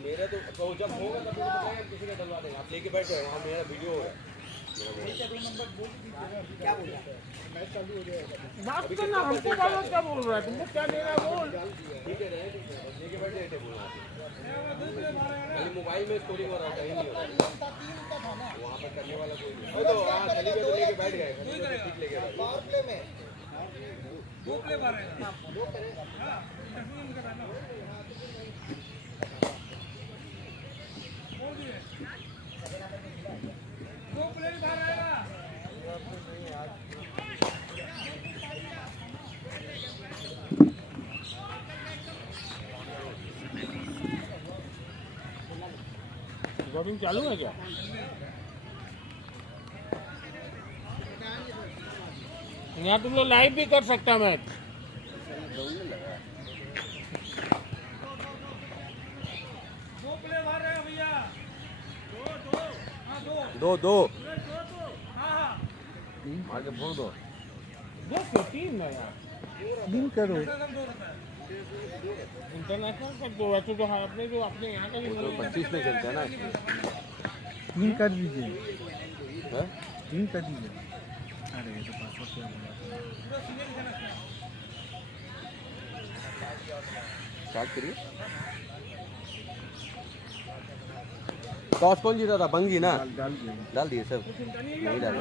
मेरा तो जब होगा तब बताएंगे, किसी का डलवा देंगे। आप लेके बैठे वहाँ मेरा वीडियो हो रहा है। क्या बोल रहा है? बात करना हमको बोलो, क्या बोल रहा है? तुमको क्या देना बोल। ठीक है लेके बैठ जाए टेबल खाली मोबाइल में स्टोरिंग हो रहा है, कहीं नहीं हो रहा वहाँ पे करने वाला कोई नहीं। तो हाँ खली में तो लेके बैठ गए, ठीक लेके पावर प्ले में दो प्ले मारेगा, दो करेगा। हां इंटरव्यू करना बोल दिए दो प्ले बाहर आएगा। रिकॉर्डिंग चालू है क्या? यहाँ तुम लोग लाइव भी कर सकता मैच। दो प्ले बाहर है भैया, दो दो आगे फोड़ दो, दो क्यों तीन ना यार, तीन करो। इंटरनेशनल कर दो, वैसे तो अपने जो अपने यहाँ का 25 में खेलते हैं ना, तीन कर दीजिए, है? तीन कर दीजिए। अरे ये तो पासवर्ड क्या बोला स्टार्ट करिए। टॉस कौन जीता था? बंगी ना? डाल दिए सब, नहीं डाले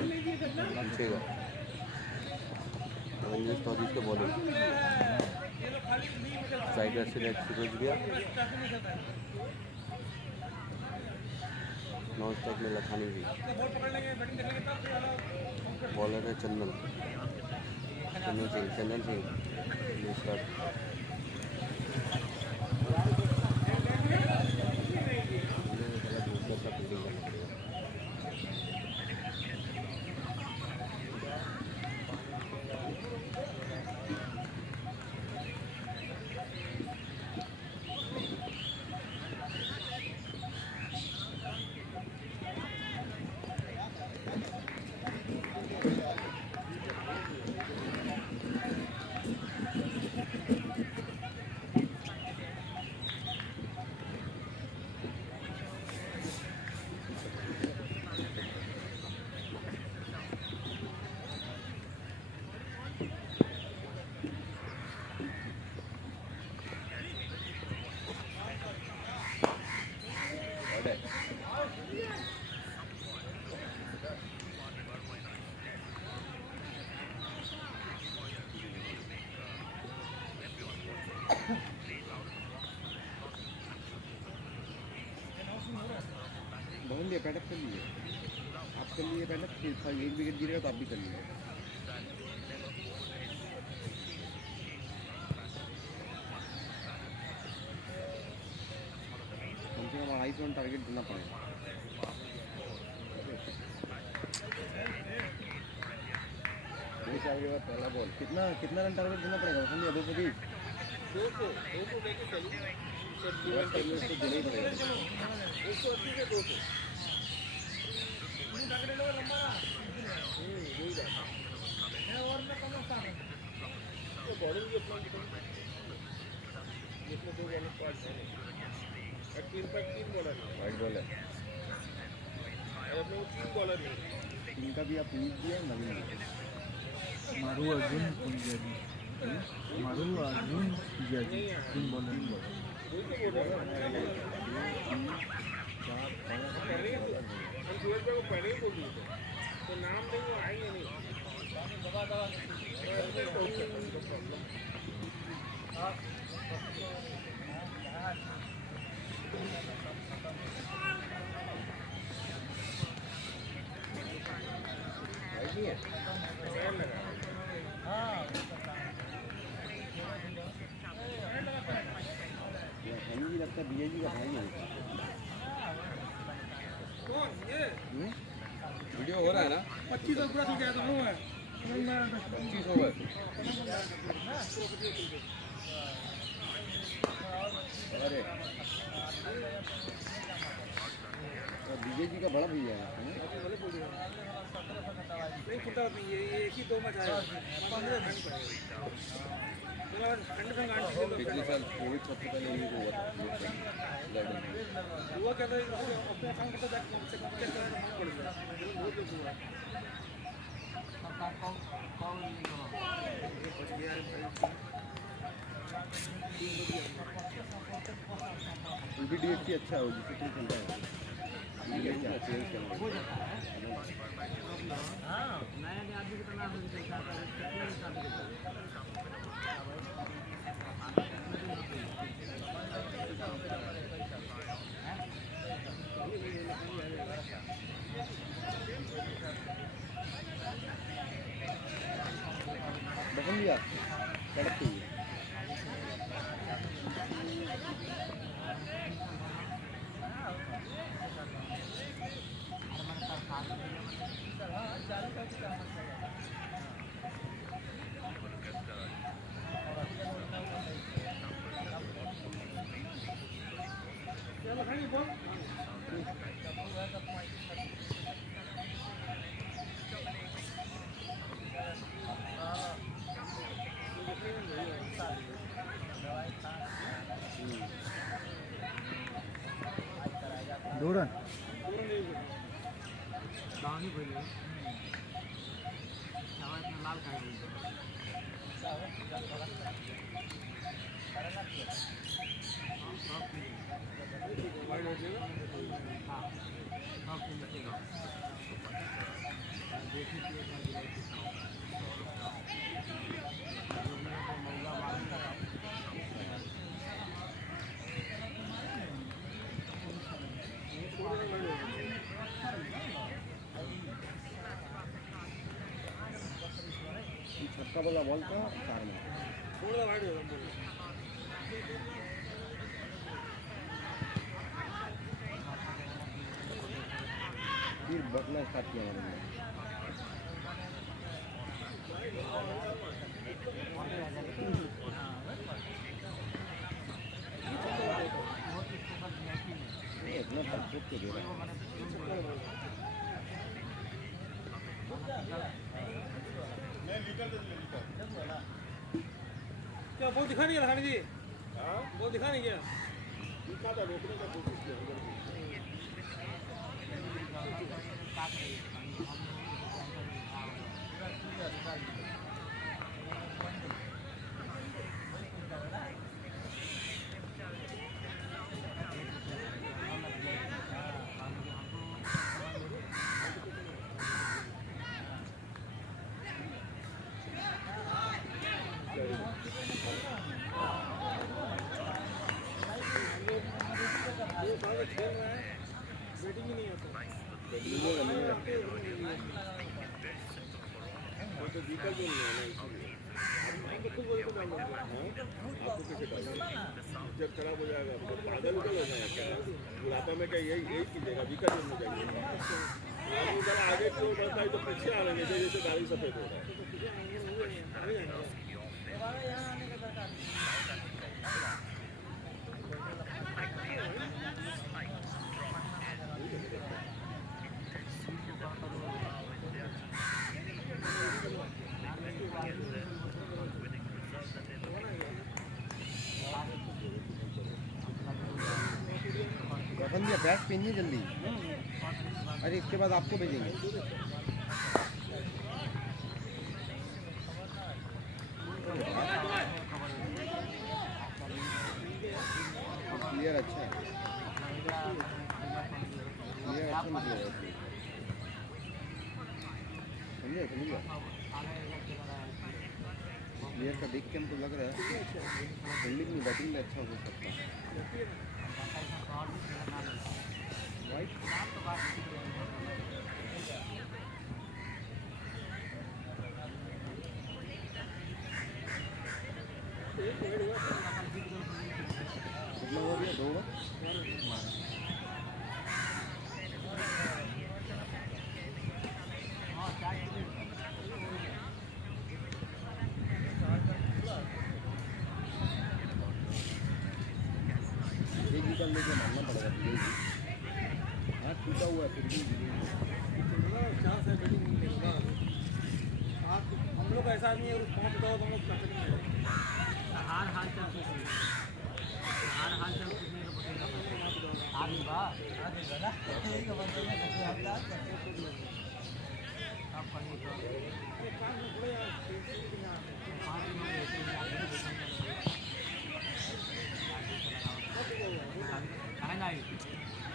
पूछेगा इसको बॉलिंग टाइगर सिलेक्ट सूरज गया, नॉन स्टॉप में लखानी भी, बॉलर है चंदन सिंह पैटअप कर लीजिए, आप कर लीजिए पैटअप, एक विकेट गिरेगा तो आप भी कर लीजिए। कम से कम 250 रन टारगेट देना पड़ेगा। आगे बाद पहला बॉल कितना रन टारगेट देना पड़ेगा? समझिए 220 200 लेके चलिए, देना ही पड़ेगा 180 से 200। बॉलिंग भी अपना जिसमें दो बॉलर पार्ट है, तीन बॉलर वाइट बॉल है अपने को, 3 बॉलर है, इनका भी आप पूछ दिया नवीन मारू अर्जुन पुंजाजी, मारू अर्जुन पुंजाजी, 3 बॉलर पहले ही बोल दिए थे तो नाम नहीं आएंगे नहीं। मुझे लगता है बीजेपी का भाई है। वीडियो हो रहा है ना? 25 पूरा ठीक है तो वो है 25 ओवर। अरे बीजेपी का बड़ा भैया है। नहीं फुटा नहीं ये एक ही 2 मैच आया 15 रन पिछले साल कोविड सबसे पहले यही हुआ था लड़ने। हुआ क्या था अपने काम करता जाके से कम चेक करा तो पड़ गया बहुत लोग हुआ डीएससी अच्छा हो जिससे तुम चलता है डीएससी अच्छा हो जाता है। हां नया नया आदमी कितना हो चलता है बसंत भैया सड़क पे दौड़न दानी बोले चावल इतना लाल का है छक्का वाला बॉल का 4 में थोड़ा वाइड हो फिर बटना स्टार्ट किया मैंने इतना सपोर्ट के दे रहा क्या बॉल दिखा नहीं लखानी जी बॉल दिखा नहीं क्या दिखा था रोकने का कोशिश किया बैटिंग ही नहीं आता तो जीता भी नहीं है ना इसलिए आपको कैसे डालना जब खराब हो जाएगा पागल उगल हो जाएगा बुढ़ापा में क्या यही कीजिएगा विकेट में जाइए आदमी जरा आगे की ओर बढ़ता है तो पीछे आ रहे हैं जैसे गाड़ी सफेद हो रहा है भैया बैग पहनिए जल्दी अरे इसके बाद आपको भेजेंगे क्लियर अच्छा है क्लियर अच्छा मुझे समझे क्लियर का देख के हमको लग रहा है फील्डिंग में बैटिंग में अच्छा हो सकता है राइट कितना हो गया 2 निकल लेके मानना पड़ेगा तुझे हाथ टूटा हुआ है फिर भी चांस है बैटिंग मिलने हम लोग ऐसा आदमी है पहुँच बताओ तो हम लोग कर सकते हार हाल चल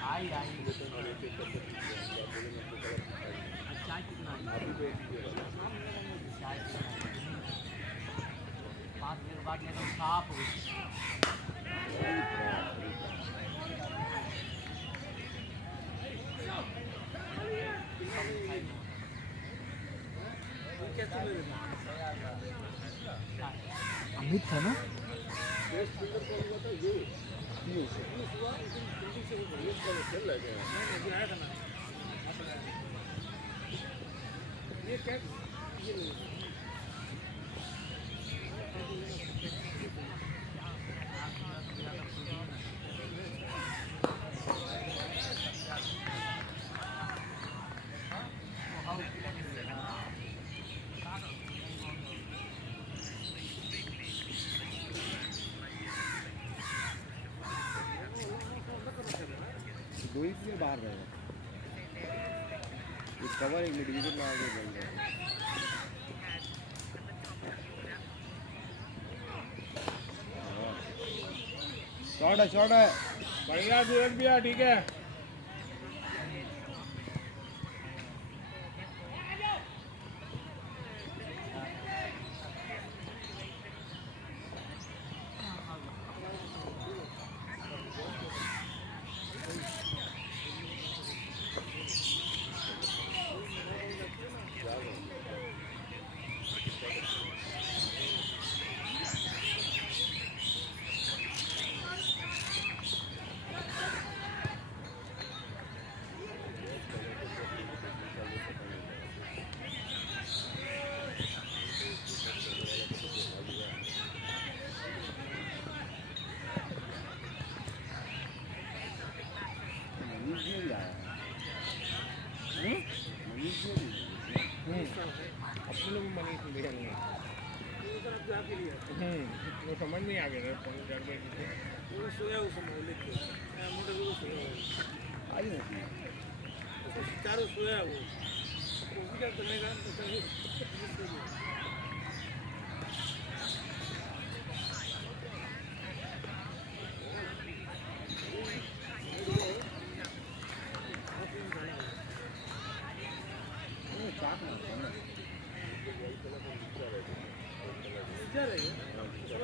आई चाय कितना 5 मिनट बाद ये तो साफ हो गई अमित था ना ये क्या दो ही प्लेयर बाहर रहेगा एक कवर एक डिवीजन में आगे बढ़ गया शॉट है बढ़िया सूरज भैया ठीक है अपने लोग मनी ले नहीं वो समझ नहीं आ गया वो सोया उस समय लेट के मोटर वो सोया आज नहीं चारों सोया वो क्या करने का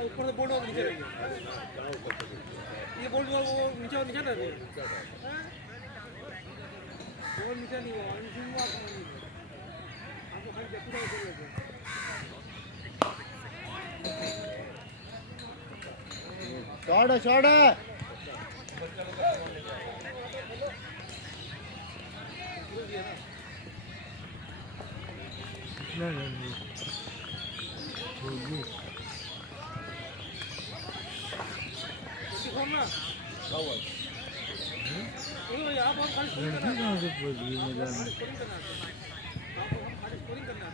ऊपर से बोर्ड नीचे रहेगा ये बोर्ड वो नीचे रह गया वो नीचे नहीं हुआ आपको खाली पूरा ऊपर शॉट है नहीं यहाँ पर खाली स्कोरिंग करना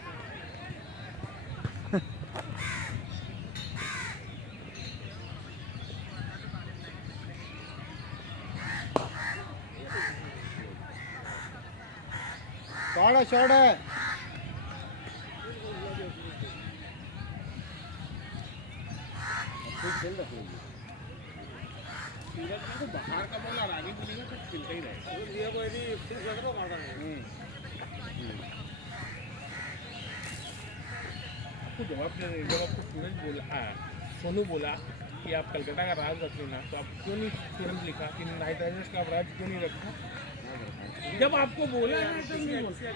शॉट है खेल रहे सूरज में तो बाहर का बॉल आगे मिलेगा तो खेलता ही रहेगा दिया को यदि फिर लग रहा मारता है आपको जवाब देने जब आपको सूरज बोला सोनू बोला कि आप कलकत्ता का राज रख लेना तो आप क्यों नहीं तुरंत लिखा कि नाइट राइडर्स का राज क्यों नहीं रखा जब आपको बोला है तो नहीं बोलते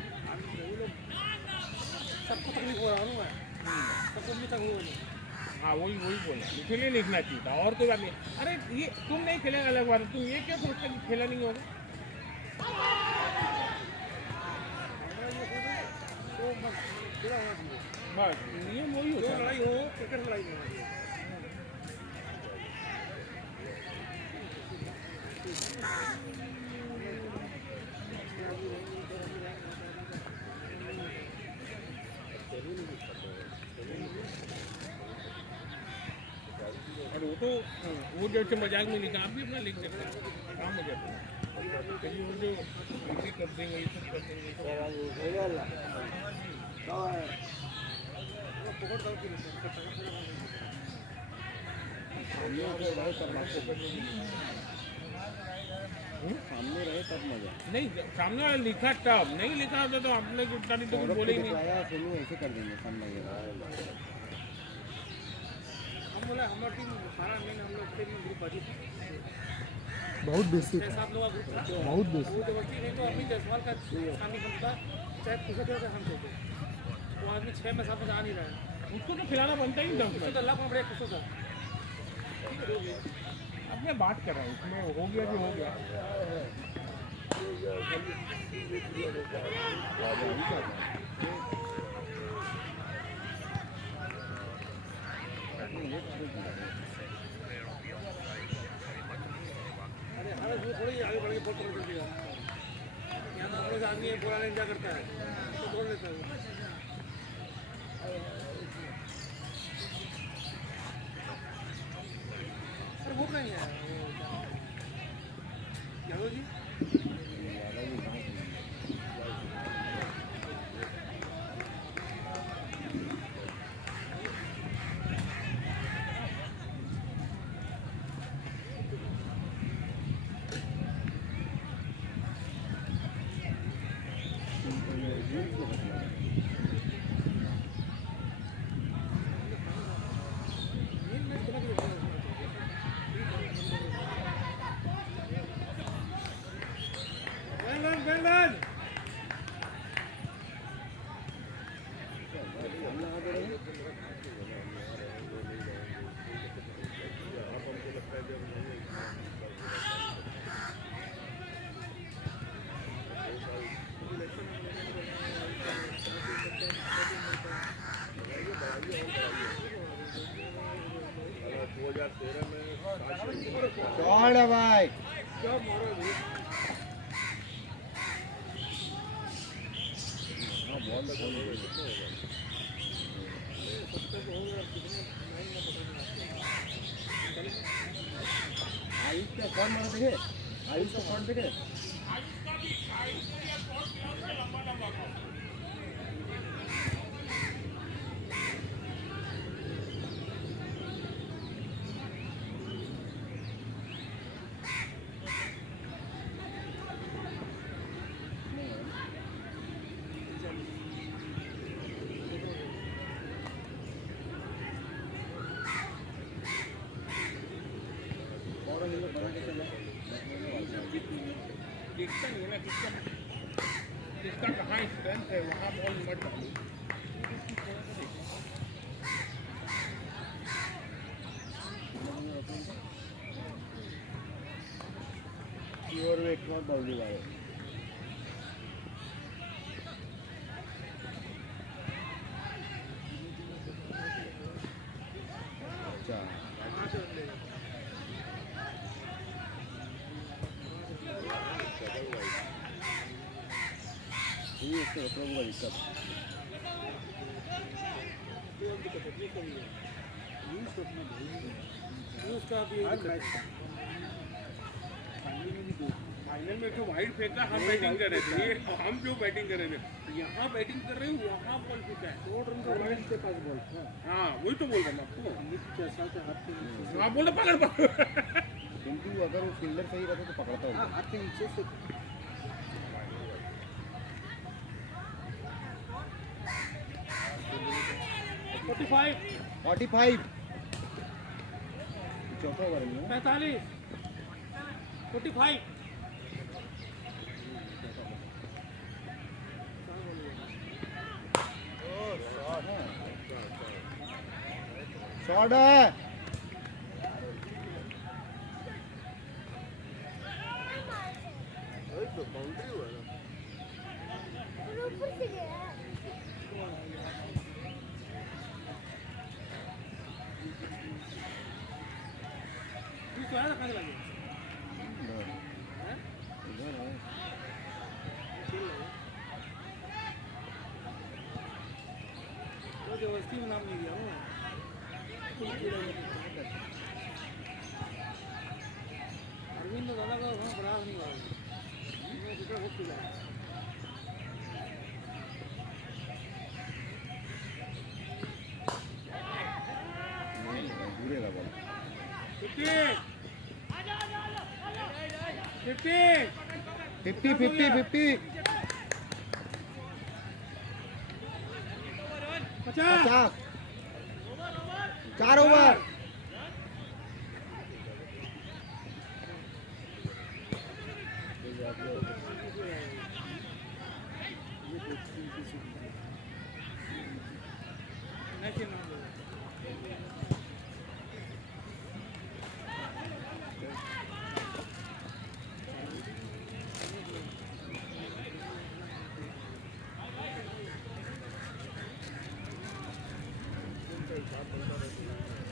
सबको तकलीफ हो रहा हूँ मैं सबको भी तक हुआ नहीं हाँ वही बोला, इसीलिए लिखना चाहिए था और कोई बात नहीं। अरे ये तुम नहीं खेलेगा अलग बात है, तुम ये क्या सोचते कि खेला नहीं होगा? बस ये वही होता है। लड़ाई हो क्रिकेट लड़ाई नहीं होती है। और वो तो वो जैसे मजाक में लिखा, आप भी अपना लिख सकते हैं, काम हो जाता है। कहीं वो जो गलती कर देंगे ये सब कर देंगे तो सामने रहे तब मजा। नहीं, सामने वाला लिखा तब नहीं लिखा होता तो आप लोग इतना तो कुछ बोले ही नहीं। सुनो ऐसे कर देंगे सामने ये हम बोले हमारी टीम सारा मेन हम लोग टीम ग्रुप बाजी था, बहुत बेसिक 6-7 लोग का ग्रुप था। बहुत बेसिक। वो जबरदस्ती नहीं तो अभी जायसवाल का सामने बनता, चाहे किसी तरह से हम थे वो आदमी 6 में 7 में आ नहीं रहा है, उसको तो खिलाना बनता ही नहीं उसको तो अल्लाह को बड़े खुश था। अब मैं बात कर रहा हूँ उसमें हो गया जो हो गया। अरे हर वो थोड़ी आगे बढ़ के बहुत तरह से दिया यहाँ तो अपने आदमी बोला नहीं क्या करता है तो दौड़ लेता है। अरे भूख नहीं है यादव जी। चौड़ भाई क्या मारा भैया आयुष का कौन मारा देखे, आयुष का कौन देखे। दिखता नहीं है ना किसका कहाँ स्ट्रेंथ है, वहाँ बॉल मत डालो। प्योर वेट नॉट बाउंड्री वाले। अच्छा ये इसको रखना होगा दिक्कत। फाइनल में तो वाइड फेंका, हम बैटिंग कर रहे थे, ये हम जो बैटिंग कर रहे थे यहाँ बैटिंग कर रहे हो, वहाँ बॉल फेंका है 100 रन का वाइड के पास बॉल। हाँ वही तो बोल रहा हूँ आपको, हाँ बोले पकड़ किंतु अगर वो फील्डर सही रहता तो पकड़ता होगा। हाथ के नीचे से 45 चौथा ओवर में 45 45 45 शॉट है बाउंड्री हुआ ना तू तो है ना खाने लगे तो जबरदस्ती में नाम नहीं दिया हूँ अरविंद तो दादा का वहाँ प्रयास नहीं हुआ बहुत पीला फिफ्टी फिफ्टी फिफ्टी 50 4 ओवर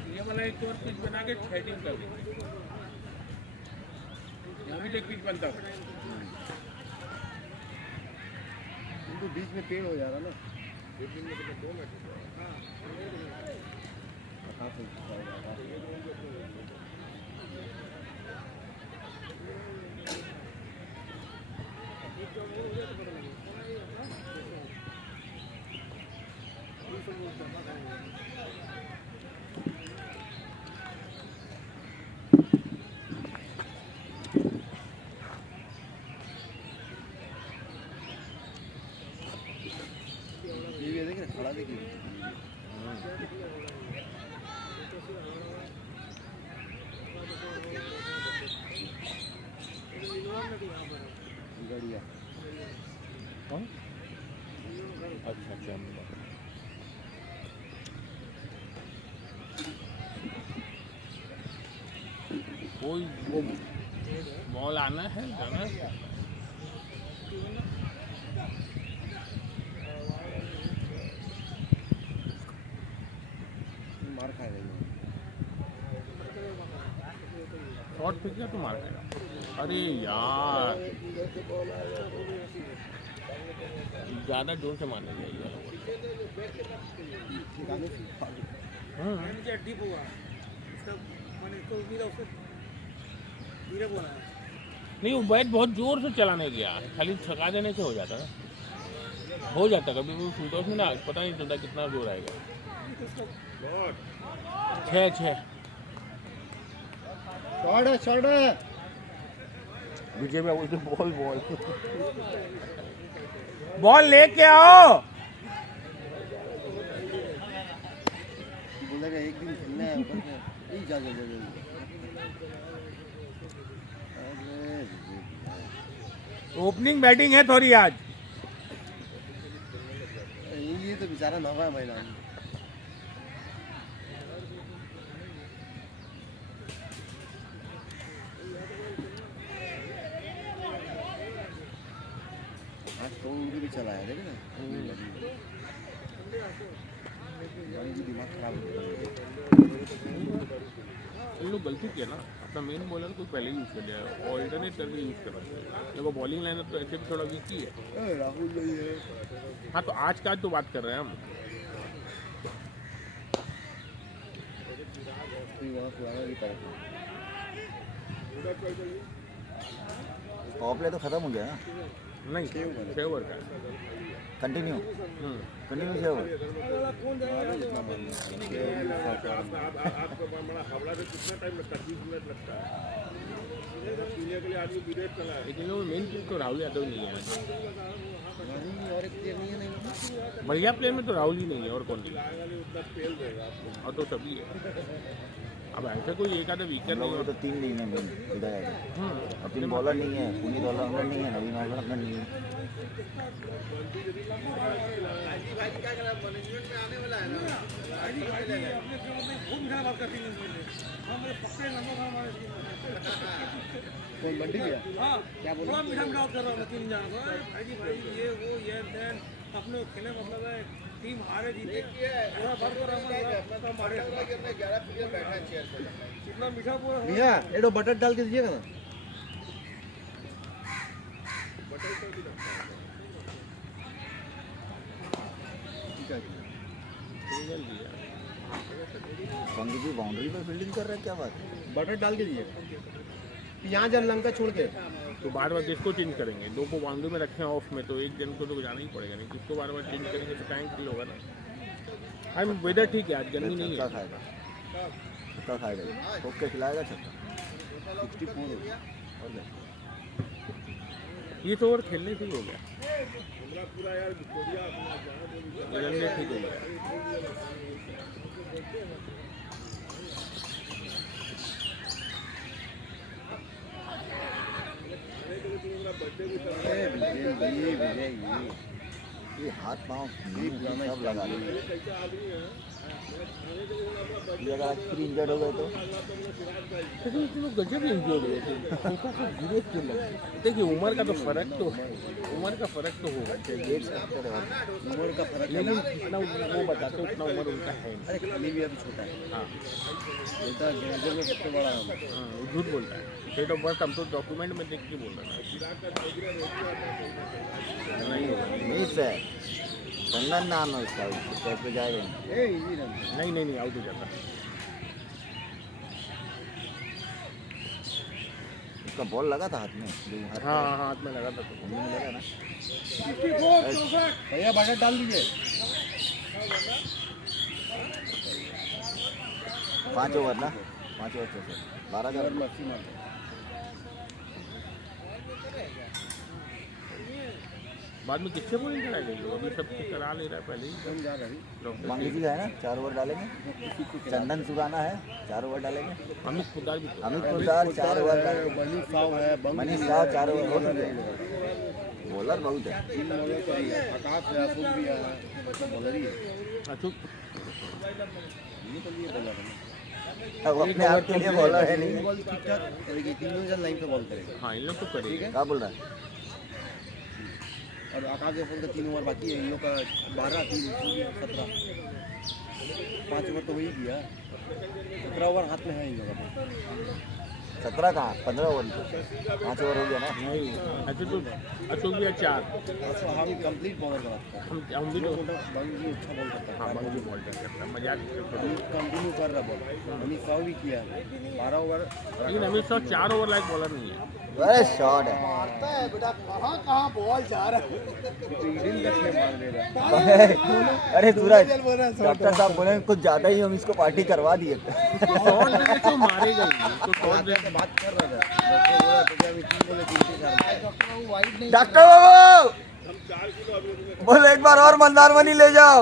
ये वाला एक और पिच बना के 6 टीम कर दी यहाँ भी एक पिच बनता है इनको बीच में पेड़ हो जा रहा ना ये देख रहे खड़ा देखिए बढ़िया अच्छा अच्छा कोई वो बॉल आना है जाना है मार खाएगा शॉट फेंक गया तो मार देगा अरे यार ज़्यादा जोर से मारने चाहिए नीचे डीप हुआ इसका मैंने इसको उम्मीद है उससे धीरे बोला है नहीं वो बैट बहुत जोर से चलाने गया खाली छका देने से हो जाता है हो जाता कभी भी फुलटॉस में ना पता नहीं चलता कितना जोर आएगा 6 शॉट है विजय भाई बोलते बॉल लेके आओ बोलेगा एक दिन खेलना है ऊपर से यही जा ओपनिंग बैटिंग है थोड़ी आज ये तो बेचारा नवा भाई नाम आज तो उनकी भी चलाया देख ना दिमाग खराब हो गया उन लोग गलती किया ना अपना मेन बॉलर को पहले यूज़ कर लिया ऑल्टरनेट करके यूज़ कर रहा है देखो बॉलिंग लाइनअप तो ऐसे भी थोड़ा वीक ही है राहुल भाई है हाँ तो आज का तो बात कर रहे हैं हम पावर प्ले तो खत्म हो गया ना नहीं 6 ओवर का कंटिन्यू 6 ओवर लेकिन मेन टीम तो राहुल यादव नहीं है और एक प्लेयर नहीं है नहीं बढ़िया प्लेयर में तो राहुल ही नहीं है और कौन नहीं और तो सभी है अब ऐसे कोई एक आधा विकेट हम नहीं लोग तो 3 नहीं है मेन इधर है अब 3 बॉलर नहीं है, पुनीत ऑलराउंडर नहीं है, नवीन ऑलराउंडर नहीं है। कौन बंटी भैया क्या बोल बड़ा मीठा मीठा कर रहा हूँ तीन जान भाई जी भाई ये वो ये देन अपने खेलने मतलब है टीम हारे जीते पूरा भर कर हमारे कितना मीठा पूरा भैया एडो बटर डाल के दीजिएगा ना। पंकज जी बाउंड्री पर फील्डिंग कर रहे हैं, क्या बात है? बटर डाल के दीजिएगा यहाँ जन लंका छोड़ के। तो बार बार किसको चेंज करेंगे? 2 को बाउंड्री में रखे हैं ऑफ में, तो एक जन को तो जाना ही पड़ेगा, नहीं किसको बार बार चेंज करेंगे तो टाइम किल होगा ना। हाँ वेदर ठीक है, आज गर्मी नहीं छक्का है। खाएगा, छक्का खाएगा, ठोक के खिलाएगा छक्का। 64 हो गया और क्या? ये तो ओवर खेलने से ही हो गया, रनने ठीक हो गया। ये हाथ पाँव सब लगा रहे हैं। ये अगर आज 3 इंजर्ड हो गए तो लेकिन इतने लोग गजब इंजर्ड हुए थे, हल्का सा गिरे क्यों लगे? देखिए उम्र का तो फर्क तो है, उम्र का फर्क तो होगा, गेट फैक्टर है। उम्र का फर्क है। लेकिन जितना वो बताते उतना उम्र उनका है नहीं। अरे खाली भी अभी छोटा है। हाँ बेटा जनरल में सबसे बड़ा है। हाँ वो झूठ बोलता है। डेट ऑफ बर्थ हम तो डॉक्यूमेंट में देख के बोल रहे हैं। नहीं होगा, मिस है, चंदन नाम है उसका, कैसे जाएगा? नहीं आउट हो जाता। उसका बॉल लगा था हाथ में, जो हाथ हाँ हाथ में लगा था तो में लगा ना। भैया बटर डाल दीजिए। 5 ओवर ना, 5 ओवर से 12 का रन। बाद में किससे बॉलिंग कराएंगे लोग? अभी सब कुछ करा ले रहा है पहले ही। मंगी जी का है ना, 4 ओवर डालेंगे। चंदन सुगाना है, 4 ओवर डालेंगे। अमित खुदार भी तो। अमित खुदार 4 ओवर डालेंगे। मनीष साहब है, मनीष साहब 4 ओवर हो चुके हैं। बॉलर बहुत है। आकाश है, अशोक भी है, बॉलर ही है। अशोक ये तो ये बॉलर है। अब अपने आप के लिए बॉलर है नहीं। बॉल ठीक ठाक करेगी, तीनों जन लाइन पे बॉल करेगा। हाँ इन लोग तो करेंगे। क्या बोल रहा है? और आकाश जयसवाल का 3 ओवर बाकी है, इन लोग का 12, 3, 17, 5 ओवर तो वही किया। 17 ओवर हाथ में है इन लोगों का। 17 कहाँ, 15 ओवर तो 5 ओवर हो गया ना। नहीं ऐसे तो अशोक भी है 4। अच्छा हम कंप्लीट बॉलर कराते हैं। हम भी तो बंग भी अच्छा बॉल करता है। हाँ बंग भी बॉल करता है, मजाक करता है। कंटिन्यू कर रहा बॉल। मनीष साहब भी किया 12 ओवर। लेकिन अमित शाह 4 ओवर लायक बॉलर नहीं है। अरे शॉट है। फील्डिंग कैसे मार दे रहा अरे सूरज, डॉक्टर साहब बोले कुछ ज्यादा ही हम इसको पार्टी करवा दिए। शॉट देने तो मारेगा ही, तो शॉट दे। है। बात कर रहा था। डॉक्टर बाबू बोले एक बार और मंदारमनी ले जाओ।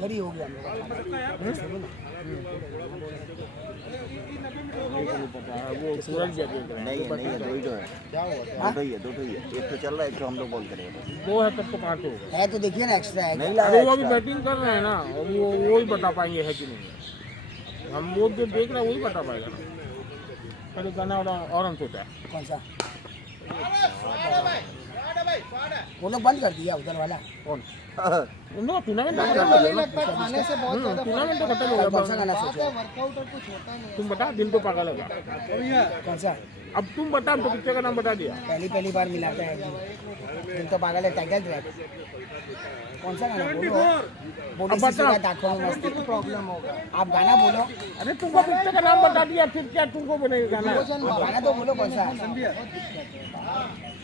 गरी हो गया वो सूरज भी अकेले है। नहीं है, 2 ही तो है। 2 ही है। एक तो चल रहा है, एक तो हम लोग बॉल करेंगे। 2 है तब तो 5 होगा। है तो देखिए ना एक्स्ट्रा है। नहीं अरे लाया वो अभी extra। बैटिंग कर रहे हैं ना, वो ही बता पाएंगे है कि नहीं। हम वो जो देख रहे हैं वही बता पाएगा ना। पहले गाना और हम सोचा कौन सा? वो लोग बंद कर दिया उधर वाला। कौन उन लोग टूर्नामेंट खाने से बहुत टूर्नामेंट तो खत्म हो गया। कौन सा गाना सोचा? तुम बता, दिल तो पागल होगा। कौन सा? अब तुम बता, हम तो पिक्चर का नाम बता दिया। पहली बार मिलाते हैं दिल तो पागल है, टाइटल ट्रैक। कौन सा गाना बोलो? बोली बता। आँखों में मस्ती प्रॉब्लम होगा। आप गाना बोलो। अरे तुमको पिक्चर का नाम बता दिया, फिर क्या तुमको बनेगा गाना? आप गाना तो बोलो कौन सा?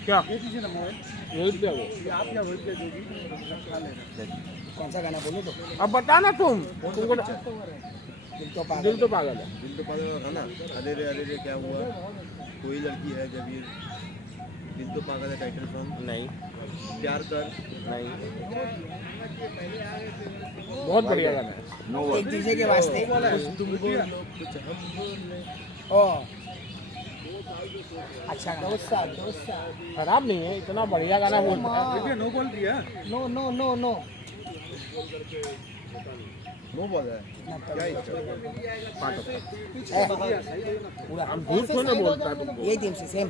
क्या रोहित क्या वो? कौन सा गाना बोलो तो? अब बता ना तुमको दिल तो पागल। दिल तो पागल है। दिल तो पागल था ना। अरे रे क्या हुआ, कोई लड़की है जब ये दिल तो पागल है टाइटल सॉन्ग, नहीं प्यार कर, नहीं, बहुत बढ़िया गाना है। नो एक दूसरे के वास्ते तुम बोलो कुछ हम बोले, ओ अच्छा दोस्ता खराब नहीं है, इतना बढ़िया गाना बोलता है। देखिए नो बोल दिया no no no no no बोला है क्या इच्छा पूरा हम झूठ क्यों नहीं बोलता है तुमको? यही टीम से सेम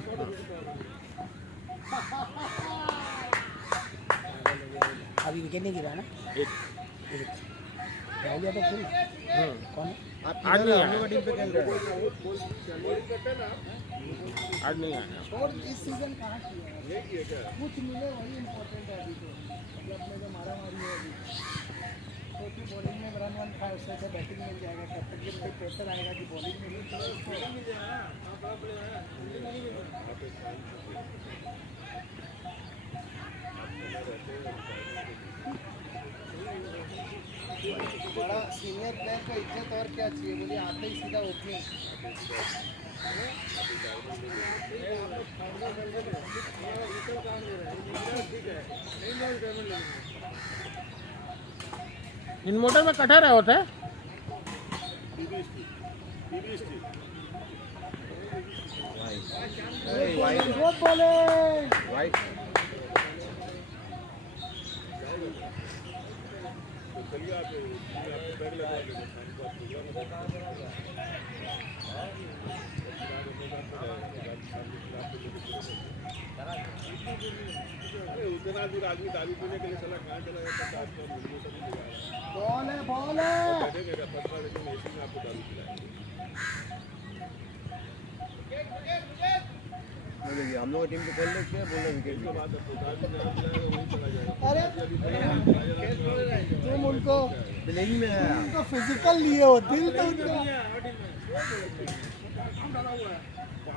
अभी विकेट नहीं गिरा ना एक रह गया तो फिर कौन है? आज नहीं आया, हम लोग का टीम पे खेल रहे हैं। आज नहीं आया। और इस सीजन कहाँ किया कुछ मिले वही इम्पोर्टेंट है अभी तो मतलब में जो मारा मारी है अभी तो कि बॉलिंग में रन वन खाए उससे अच्छा बैटिंग मिल जाएगा कैप्टन के पे प्रेशर आएगा कि बॉलिंग मिली तो बड़ा सीनियर प्लेयर को इज्जत और क्या चाहिए बोलिए आते ही सीधा ओपनिंग इन मोटर में कटहर है होता है। बहुत बोले वाइट उतना दूर आदमी दारू पीने के लिए चला कहाँ चला जाता है बॉल है आपको दारू पिलाएंगे देखिए हम लोग टीम पे खेल रहे थे बोल रहे विकेट अरे तुम उनको प्लेइंग में है उनको फिजिकल लिए हो दिल तो उनका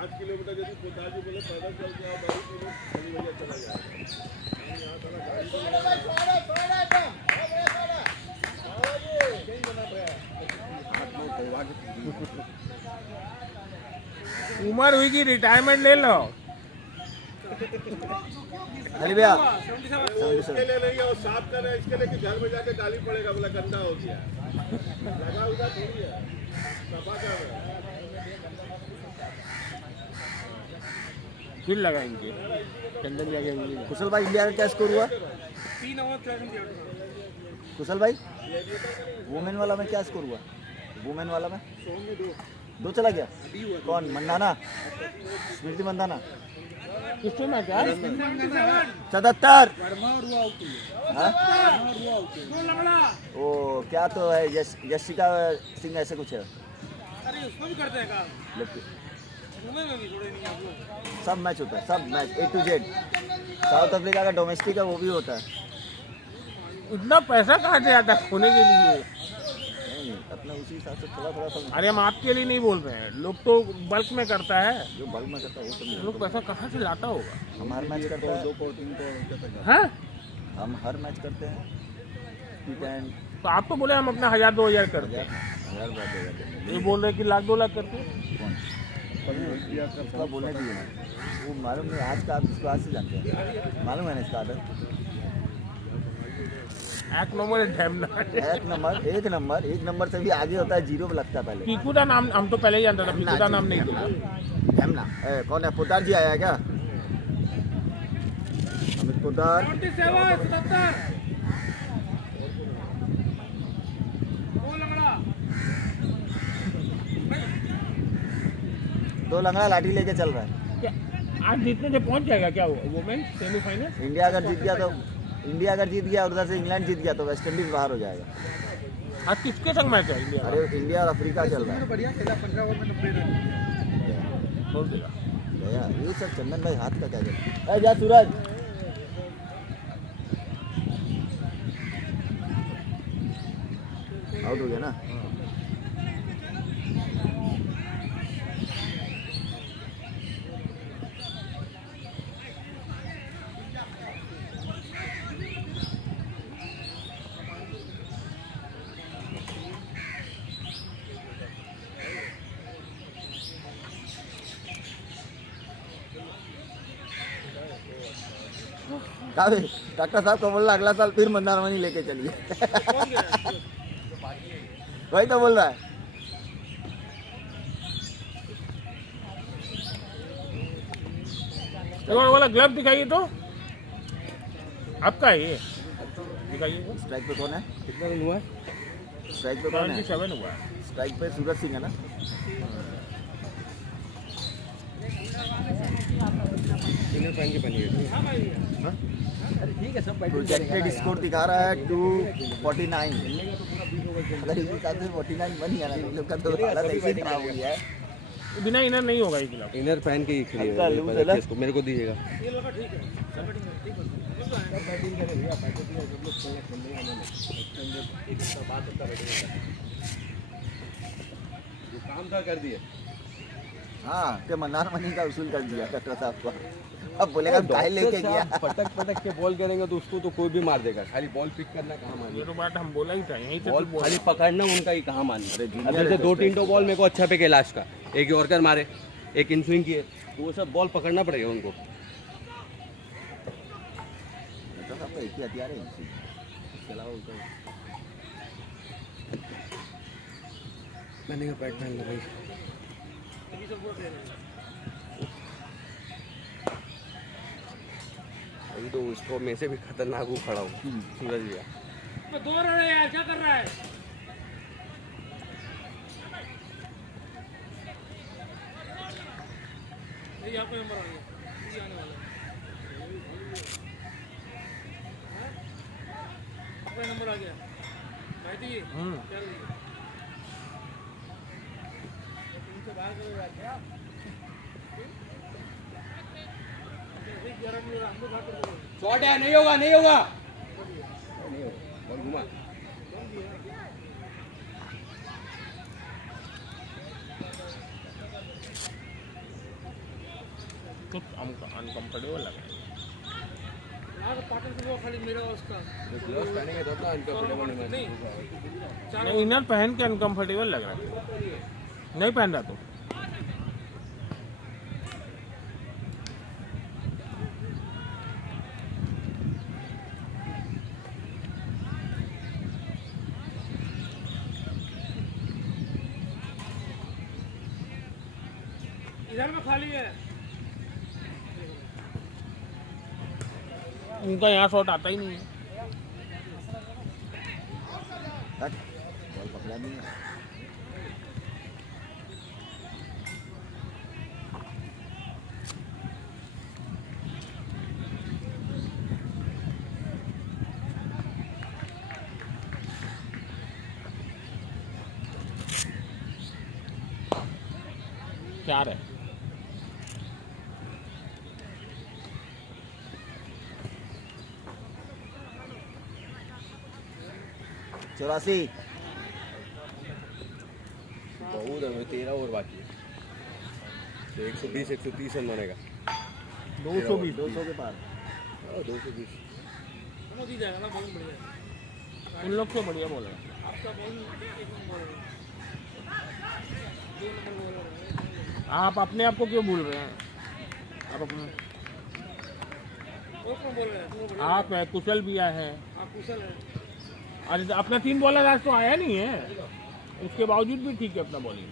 5 किलोमीटर यदि पिताजी बोले पैदल चल के आओ दारू पीने चली भैया चला जाएगा यहाँ सारा उम्र हुई कि रिटायरमेंट ले लो। अली भैया उसके लिए नहीं है वो साफ कर रहे हैं इसके लिए कि घर में जाके गाली पड़ेगा बोला गंदा हो गया लगा उधर थोड़ी है सफा कर रहे हैं फिर लगाएंगे चंदन जाके कुशल भाई इंडिया का क्या स्कोर हुआ 3 ओवर 7 कुशल भाई वुमेन वाला में क्या स्कोर हुआ वुमेन वाला में 2 चला गया कौन मंदाना स्मृति मंदाना किससे मैच है? 77 हाँ? लंगड़ा वो क्या तो है यशिका सिंह ऐसे कुछ है अरे उसमें भी करते हैं काम लेफ्ट- मुंबई में भी थोड़े नहीं आप लोग सब मैच होता है सब match A to Z south Africa का डोमेस्टिक है वो भी होता है इतना पैसा कहाँ से आता है खोने के लिए? नहीं अपना उसी हिसाब से थोड़ा थोड़ा सब अरे हम आपके लिए नहीं बोल रहे हैं, लोग तो बल्क में करता है। जो बल्क में करता है वो सब नहीं लोग पैसा कहाँ से लाता होगा? हम हर मैच करते हैं 2 को 3 को हैं? हम हर मैच करते हैं T10 तो आप तो बोले हम अपना 1000-2000 करते हैं, 1000 बात है ये बोल रहे कि लाख 2 लाख करते हैं। उसका बोलने दीजिए ना वो मालूम नहीं आज का आप इसको आज से जानते हैं मालूम है ना इसका आदत एक नंबर ढैमना एक नंबर से भी आगे होता है 0 पे लगता है पहले पीकू का नाम हम तो पहले ही जानता था, पीकू का नाम नहीं था। हेमना कौन है पोदार जी आया है क्या अमित पोदार 77 वो लंगड़ा 2 लंगड़ा लाठी लेके चल रहा है क्या आज जीतने से पहुंच जाएगा क्या वुमेन सेमीफाइनल? इंडिया अगर जीत गया और उधर से इंग्लैंड जीत गया तो वेस्ट इंडीज बाहर हो जाएगा आज किसके संग मैच है इंडिया? अरे इंडिया और अफ्रीका चल रहा है बढ़िया खेला 15 ओवर में 90 रन बोल देगा गया ये सब चंदन भाई हाथ का क्या कर जा सूरज आउट हो गया ना साहब डॉक्टर साहब को बोलना अगला साल फिर मंदारमनी लेके चलिए। कौन गया है? वही तो बोल रहा है। वाला ग्लव दिखाइए तो, आपका है ये, दिखाइए तो। स्ट्राइक पे कौन है? कितना रन हुआ है? स्ट्राइक पे कौन है? 77 हुआ है। स्ट्राइक पे सूरज सिंह है ना? इनर पहन के बनिए। हाँ भाई अरे ठीक है, सब प्रोजेक्टेड स्कोर दिखा रहा है 249। अगर इस हिसाब से 49 बन गया ना, इन लोग का तो हालत ऐसी ही खराब हुई है। बिना इनर नहीं होगा ये ग्लव। इनर पहन के ही हल्का खेलिए, लूज है ना? पहले इसको मेरे को दीजिएगा। ये लड़का ठीक है, सब बैटिंग है, ठीक है। जो काम था कर दिए। हाँ के मंदारमनी का वसूल कर दिया डॉक्टर साहब को। अब बोलेगा काहे लेके गया। पटक पटक के बॉल करेंगे तो उसको तो कोई भी मार देगा। खाली बॉल पिक करना कहाँ ये मानिए, तो बात हम बोला ही था, यहीं से बॉल तो बोला। खाली पकड़ना उनका ही कहाँ मानिए। अरे अब जूनियर जैसे है दो तो तीन तो बॉल मेरे को अच्छा पे के लास्ट का, एक यॉर्कर मारे, एक इन स्विंग किए, तो वो सब बॉल पकड़ना पड़ेगा उनको। डॉक्टर साहब का एक ही हथियार है इसके अलावा उनका मैंने कहा पैड पहन लो भाई। अभी सब बोल रहे हैं। अभी तो उसको में से भी खतरनाक वो खड़ा हूँ सूरज भैया। मैं 2 रन है यार, क्या कर रहा है? ये यहाँ पे नंबर आ गया, ये आने वाला है। हाँ? आपका नंबर आ गया, माहिती है? क्या हो गया? तुमसे बाहर करो यार, क्या? नहीं, 11 नहीं हो रहा, हम लोग बाहर कर दो। शॉट है, नहीं होगा नहीं होगा। बॉल घुमा। कुछ अनकम्फर्टेबल लग रहा है। यहाँ का पार्टनर तो वो खाली मेरा और उसका। ग्लव्स पहनेंगे तो अपना अनकंफर्टेबल नहीं, चार नहीं, इनर पहन के अनकम्फर्टेबल लग रहा है। नहीं पहन रहा तो इधर में खाली है। उनका यहाँ शॉट आता ही नहीं है। बॉल पकड़ा नहीं है। चार है। चौरासी। बहुत है, 13 ओवर बाकी है, तो 120 130 रन बनेगा। 220 200 के पार। 220। दोनों दी जाएगा ना, बॉलिंग बढ़िया। इन लोग से बढ़िया बोल रहे हैं। आपका बॉलिंग एक नंबर है, 2 नंबर बॉलर है। आप अपने आप को क्यों भूल रहे हैं? आप अपने और कौन बोल रहा है? तुम बढ़िया। आप है, कुशल भी आए हैं। आप कुशल है। अरे अपना 3 बॉलर आज तो आया नहीं है, उसके बावजूद भी ठीक है अपना बॉलिंग।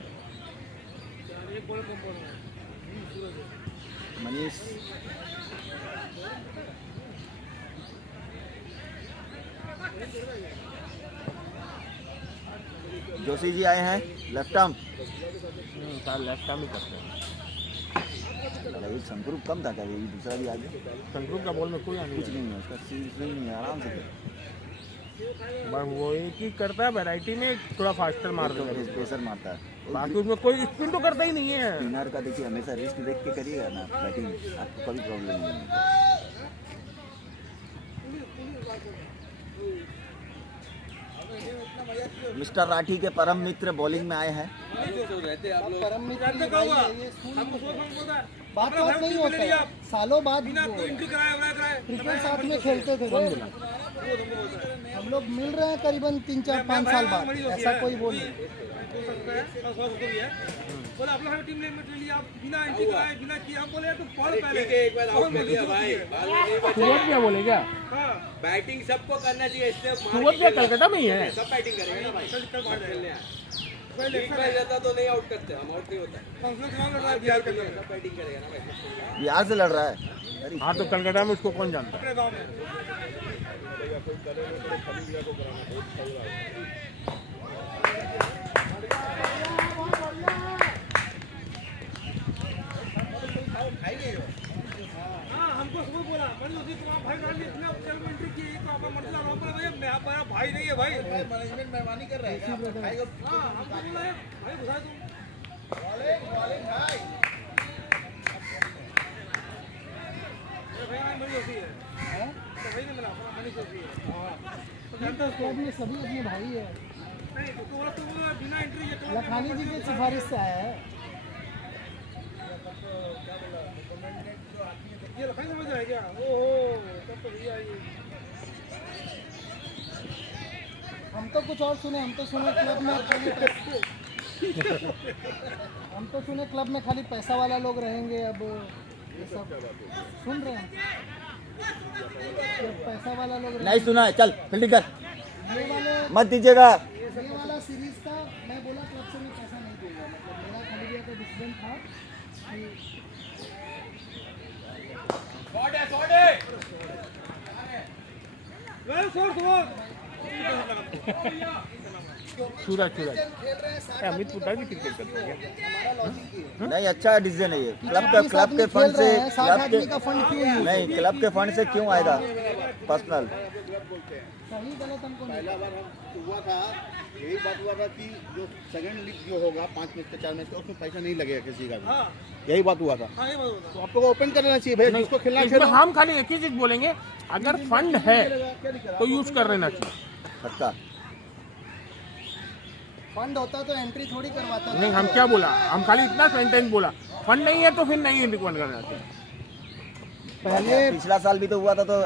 चार एक बॉलर कम बोल रहा है। सूरज है। मनीष। जोशी जी आए हैं लेफ्ट आर्म। सारे लेफ्ट आर्म ही करते हैं। एक संग्रुप कम था क्या? ये दूसरा भी आ गया। संग्रुप का बॉल में कोई आने कुछ नहीं है उसका, स्विंग नहीं है, आराम से खेले। बस वो एक ही करता है, वैरायटी में थोड़ा फास्टर मार देता है, प्रेशर मारता है। बाकी उसमें कोई स्पिन तो करता ही नहीं है। स्पिनर का देखिए हमेशा रिस्क देख के करिएगा ना बैटिंग, आपको कभी प्रॉब्लम नहीं है। मिस्टर राठी के परम मित्र बॉलिंग में आए हैं। रहते आप लोग परम मित्र जानते ये क्या भाई हुआ? है, ये स्कूल आपको सोच में बोलता है। बात अपना बात भाई नहीं को ले होता लिया है। आप। सालों बाद बिना कोई एंट्री कराए क्रिकेट साथ में खेलते थे ना। वो बहुत हमको बोलता है। हम लोग मिल रहे हैं करीबन 3 4 5 साल बाद, ऐसा कोई वो नहीं। हो सकता है, और सौ भी है। बोले आप लोग हमें टीम में ले लिया, आप बिना एंट्री कराए बिना किए, हम बोले तो पढ़ पहले एक बार आउट कर दिया भाई, बाद में नहीं बचा। सुबह क्या बोले क्या? हाँ बैटिंग सबको करना चाहिए, इससे सुबह क्या कलकत्ता में ही है? सब बैटिंग करेंगे ना भाई। कल बाहर खेलने जाएगा। आए। लीग में रहता तो नहीं आउट करते, हम आउट नहीं होता। संसद चुनाव लड़ रहा है बिहार के अंदर, सब बैटिंग करेगा ना भाई। बिहार से लड़ रहा है। अरे हाँ तो कलकत्ता में उसको कौन जानता? अपने गाँव में। हाँ हमको सुबह बोला, मैंने उसी को आप भाई डाल दिया, इतना चल में एंट्री की तो आप मर्जी लगा पर भैया मैं आप भाई नहीं है भाई, मैनेजमेंट मेहरबानी कर रहा है क्या आपका भाई को? हाँ हमको बोला है भाई घुसा तुम वाले भाई भाई मेरी होती है हैं? तो भाई ने मिला अपना मनी होती है। हां ये तो क्लब में सभी अपने भाई है। नहीं तो बोला तुम बिना एंट्री ये लखानी जी की सिफारिश से आया है। ये लखानी समझ रहा है क्या? ओहो तब तो भैया ये हम तो कुछ और सुने, हम तो सुने क्लब में खाली हम तो सुने क्लब में खाली पैसा वाला लोग रहेंगे। अब ये सब सुन रहे हैं, जब पैसा वाला लोग रहेंगे। नहीं सुना है, चल फील्डिंग कर, ये वाले मत दीजिएगा। ये वाला सीरीज का मैं बोला क्लब से मैं पैसा नहीं दूंगा, मतलब मेरा खलीदिया का डिसीजन था कि वेल सोर्स वो सूरज अमित पुटा भी क्रिकेट करते हैं। नहीं, अच्छा डिसीजन है ये। क्लब के फंड से, क्लब के का फंड क्यों यूज? नहीं, क्लब के फंड से क्यों आएगा पर्सनल? सही गलत हमको नहीं। पहला बार हम हुआ था, यही बात हुआ था कि जो सेकंड लीग जो होगा 5 मैच का 4 मैच का, उसमें पैसा नहीं लगेगा किसी का भी। हाँ यही बात हुआ था। हाँ ये बात होता तो आप लोग को ओपन कर देना चाहिए भाई, जिसको खेलना इसमें खेलो। हम खाली एक ही चीज बोलेंगे, अगर फंड है तो यूज कर लेना चाहिए। पक्का फंड होता तो एंट्री थोड़ी करवाता था। नहीं, हम क्या बोला, हम खाली इतना सेंटेंस बोला, फंड नहीं है तो फिर नहीं रिकमेंड करना चाहिए। पहले पिछला साल भी तो हुआ था, तो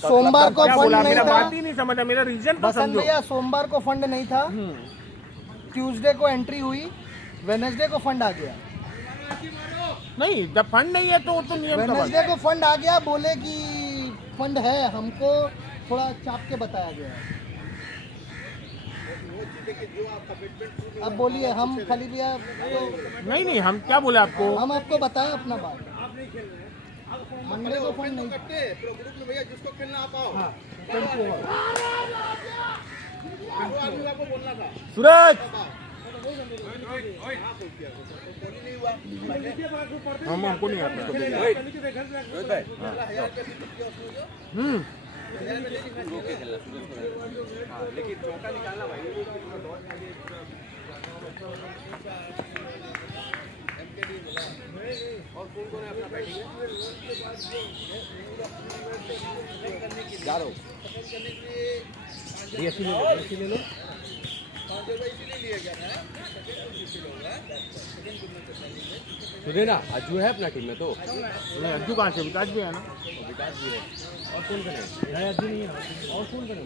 सोमवार को क्या फंड बोला, नहीं मेरा था। बात ही नहीं समझा, मेरा रीजन तो बसंत समझो। भैया, सोमवार को फंड नहीं था, ट्यूसडे को एंट्री हुई, वेडनेसडे को फंड आ गया। नहीं, जब फंड नहीं है तो वो तो नियम का बात वेडनेसडे है। को फंड आ गया, बोले कि फंड है, हमको थोड़ा चाप के बताया गया है। अब बोलिए, हम खाली भैया तो नहीं नहीं, हम क्या बोले आपको, हम आपको बताएं अपना बात। मंडे को फंड नहीं था। पूरा ग्रुप में भैया जिसको खेलना आप आओ। हाँ, वो आदमी आपको बोलना था। सूरज हमको नहीं आता। लेकिन चौका निकालना भाई। और कौन है अपना बैटिंग ले लो। सुने ना, अज्जू है अपना टीम में तो। नहीं, अज्जू कहाँ से, विकास भी है ना। विकास भी है, और कौन करे? अज्जू नहीं है, और कौन करे?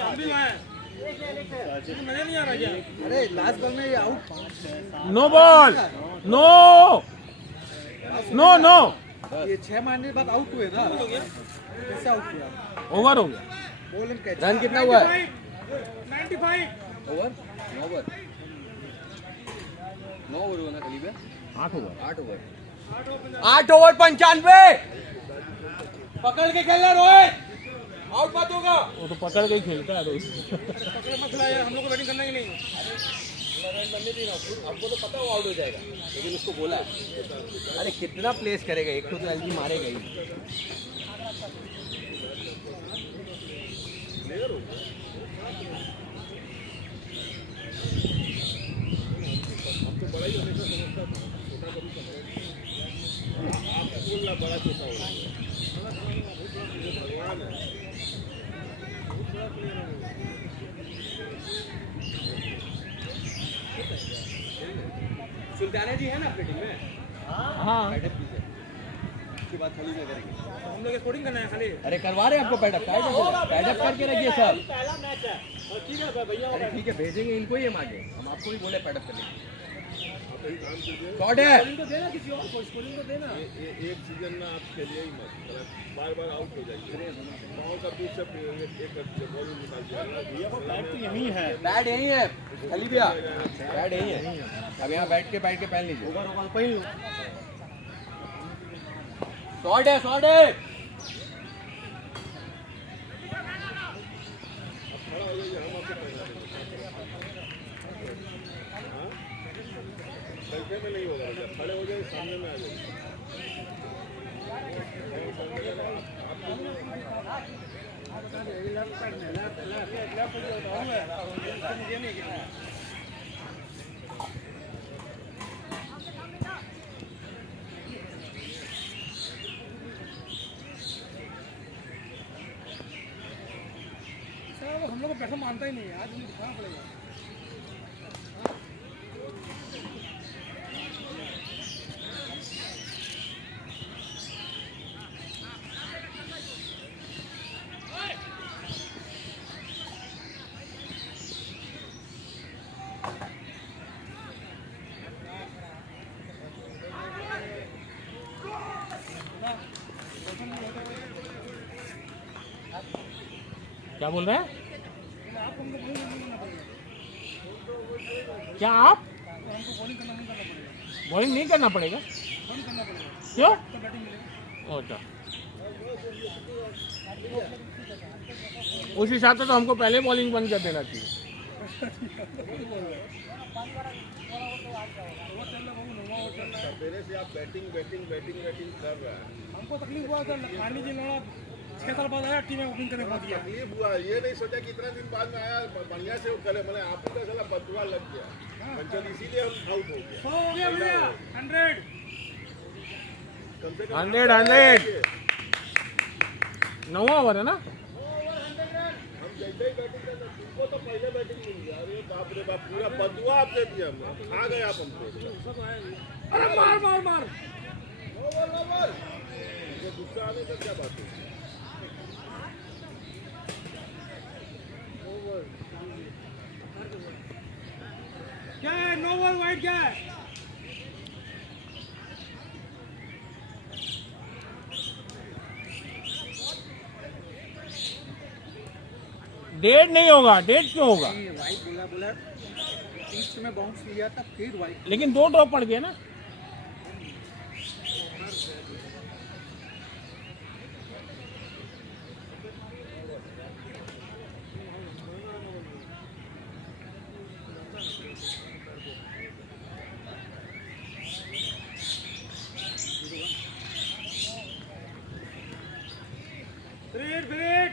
हम भी वहाँ हैं। मजा नहीं आ रहा क्या? अरे लास्ट बॉल में out, no ball, no no no, ये 6 मारने के बाद आउट हुए ना, कैसे आउट हुआ? ओवर हो गया। Ball and catch. रन कितना हुआ है? 95 ओवर 9 ओवर 9 ओवर हुआ ना करीब 8 ओवर। 8 ओवर 8 ओवर 95 पकड़ के खेलना रोहित, आउट मत होगा। वो तो पकड़ के ही खेलता है रोज। पकड़ मत खिलाया, हम लोग को बैटिंग करना ही नहीं। आपको तो पता वो आउट हो जाएगा, लेकिन उसको बोला अरे कितना प्लेस करेगा, एक तो एलजी मारेगा ही। सुल्ताना जी है ना अपनी टीम में? हाँ, बैठक कीजिए। उसके बाद खाली में करेंगे। हम लोग स्पोर्टिंग करना है खाली। अरे करवा रहे हैं आपको पैडअप, पैडअप करके रखिए सर। पहला मैच है और ठीक है भैया अरे ठीक है, भेजेंगे इनको ही हम आगे, हम आपको भी बोले पैडअप करने के लिए। शॉट है, स्कोरिंग तो देना किसी और को, स्कोरिंग तो देना। एक सीजन में आप खेलिए ही मत, बार बार आउट हो जाइए। पाँव का बीच से एक बॉल निकाल दिया। बैट तो यही है, बैट यही है अली भैया, बैट यही है। अब यहाँ बैठ के पहन लीजिए। पहन लो। शॉट है, शॉट है। खड़ा हो जाइए, हम आपको पहना देंगे। पैसे में नहीं होगा, जब खड़े हो जाए सामने में आ जाइए। हम लोग को पैसा मानता ही नहीं है, आज हमें दिखाना पड़ेगा। क्या बोल रहे हैं? क्या आप बॉलिंग नहीं करना पड़ेगा? क्यों? अच्छा, उस हिसाब से तो हमको पहले बॉलिंग बंद कर देना चाहिए। सवेरे से आप बैटिंग कर रहे हैं। हमको तकलीफ हुआ था, पानी जी लड़ा 6 साल बाद आया, टीम में ओपनिंग करने के बाद दिया। तकलीफ हुआ, ये नहीं सोचा कि इतना दिन बाद में आया बढ़िया से करे, मैंने आपको का साला बदुआ लग गया पंचल, इसीलिए हम आउट हो गए। 100 हो गया भैया, 100 कम से कम 100 9वां ओवर है ना? हम जैसे ही बैटिंग करते तुमको तो पहले बैटिंग मिल गया। अरे बाप रे बाप, पूरा बदुआ आप दे दिया, हम खा गए आप हमको। अरे मार मार मार। नो बॉल ये गुस्सा आने का क्या बात है? क्या है, नो बॉल वाइड क्या है? डेढ़ नहीं होगा, डेढ़ क्यों होगा? वाइट बोला बीच में बाउंस लिया था, फिर वाइट। लेकिन 2 ड्रॉप पड़ गए ना। ग्रेट।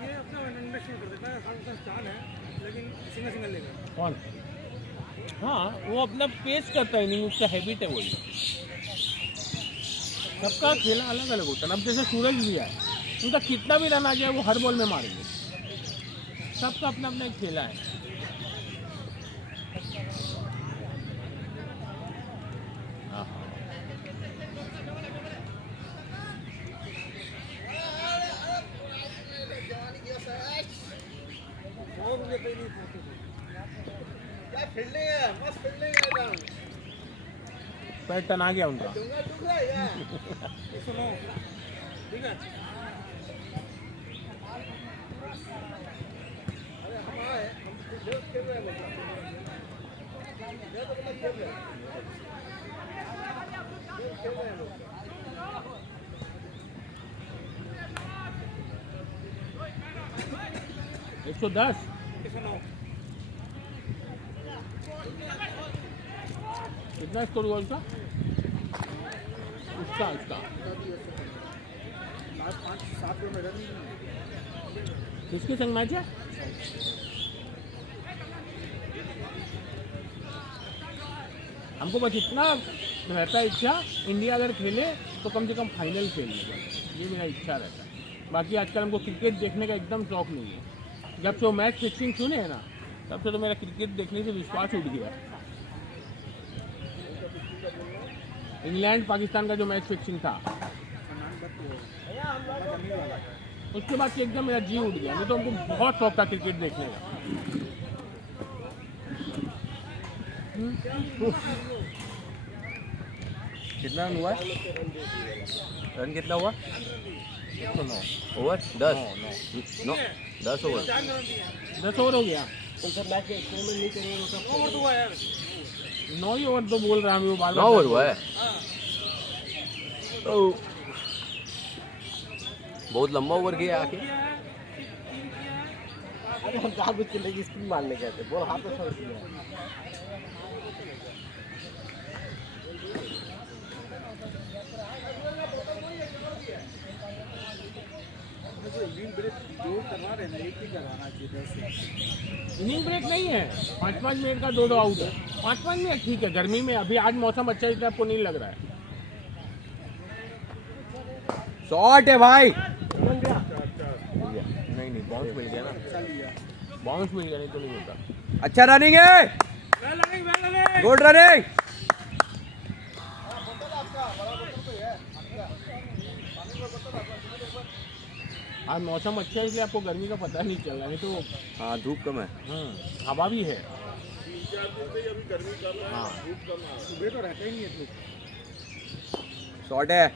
ये अपना इंडस्ट्री कर देता है, उसका चाल है, लेकिन सिंगल लेगा। कौन? हाँ, वो अपना पेश करता है, नहीं उसका हैबिट है वही। सबका खेला अलग अलग होता है। अब जैसे सूरज भी है, उनका कितना भी रन आ जाए वो हर बॉल में मारेंगे। सबका अपना अपना एक खेला है। क्या फील्डिंग है, मस्त फील्डिंग है एकदम। पैर टना गया उनका। दूंगा दूंगा यार। सुनो, ठीक है। अरे हम आए, हम खेल रहे हैं मतलब। ये तो मतलब खेल रहे हैं। खेल रहे हैं लोग। 110। 109। कितना स्कोर हुआ उसका? उसका 5-7 में रन किसके संग मैच है? हमको बस इतना रहता है इच्छा, इंडिया अगर खेले तो कम से कम फाइनल खेलने का, ये मेरा इच्छा रहता है। बाकी आजकल हमको क्रिकेट देखने का एकदम शौक नहीं है। जब से वो मैच फिक्सिंग सुने है ना, तब से तो मेरा क्रिकेट देखने से विश्वास उठ गया। इंग्लैंड पाकिस्तान का जो मैच फिक्सिंग था, उसके बाद से एकदम मेरा जी उठ गया। नहीं तो हमको बहुत शौक था क्रिकेट देखने का। कितना रन हुआ? रन कितना हुआ? 9 ओवर 10 9 10 ओवर 10 ओवर हो गया। 9 ही ओवर तो बोल रहा हूँ, वो बार 9 ओवर हुआ है। बहुत लंबा ओवर गया आके। अरे हम कहाँ कुछ चलेगी, स्पिन मारने गए थे, बॉल हाथ में फंस गया। इनिंग ब्रेक नहीं है, 5-5 मिनट का 2-2 आउट है। 5-5 मिनट ठीक है, गर्मी में अभी आज मौसम अच्छा इसलिए आपको नहीं लग रहा है। शॉट है भाई। नहीं बाउंस मिल गया ना, बाउंस मिल गया, नहीं तो नहीं होता। अच्छा रनिंग है, गुड रनिंग। आज मौसम अच्छा है इसलिए आपको गर्मी का पता नहीं चल रहा, नहीं तो हाँ धूप कम है। हवा भी है। हाँ सुबह तो रहता ही नहीं है धूप। शॉट है।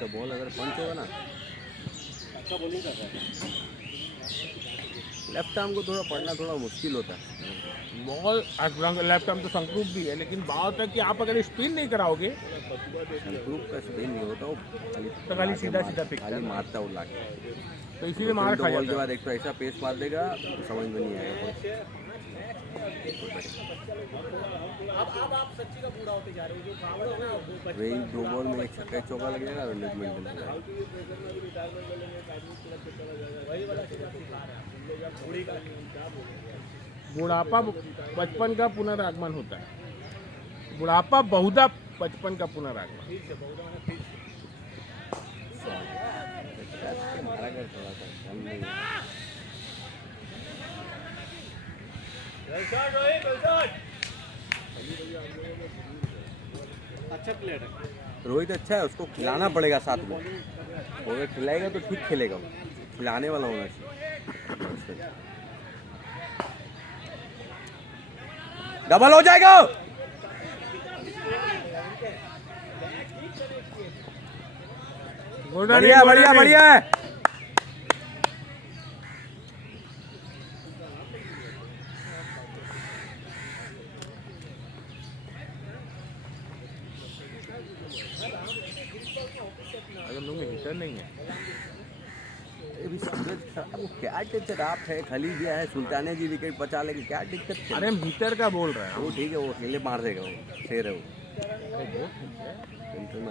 तो बॉल अगर पंच होगा ना, अच्छा बॉलिंग कर रहा है। लेफ्ट आर्म को थोड़ा पढ़ना थोड़ा मुश्किल होता है। बॉल लेफ्ट आर्म तो संक्रूप भी है, लेकिन बात है कि आप अगर स्पिन नहीं कराओगे ग्रुप का स्पिन नहीं होता, वो तो खाली सीधा सीधा पिक खाली मारता है वो लाके। तो इसीलिए मार खा बॉल के जाता है। बाद एक तो ऐसा पेस मार देगा समझ में नहीं आएगा। वही 2 बॉल में 1 छक्का 1 चौका लग जाएगा और मैनेजमेंट बन जाएगा। बुढ़ापा बचपन का पुनरागमन होता है। बुढ़ापा बहुधा बचपन का पुनरागमन। मारा कर थोड़ा सा कम नहीं। अच्छा प्लेयर है रोहित, अच्छा है, उसको खिलाना पड़ेगा साथ में। वो अगर खिलाएगा तो ठीक खेलेगा, वो खिलाने वाला होना चाहिए। डबल हो जाएगा। बढ़िया बढ़िया बढ़िया है। अगर लोग हिटर नहीं है, अभी सूरज अब क्या टेंशन, आप है खली दिया है, सुल्ताने जी विकेट बचा लेंगे, क्या दिक्कत है? अरे हम हिटर का बोल रहे हैं। वो ठीक है, वो अकेले मार देगा, वो शेर है वो।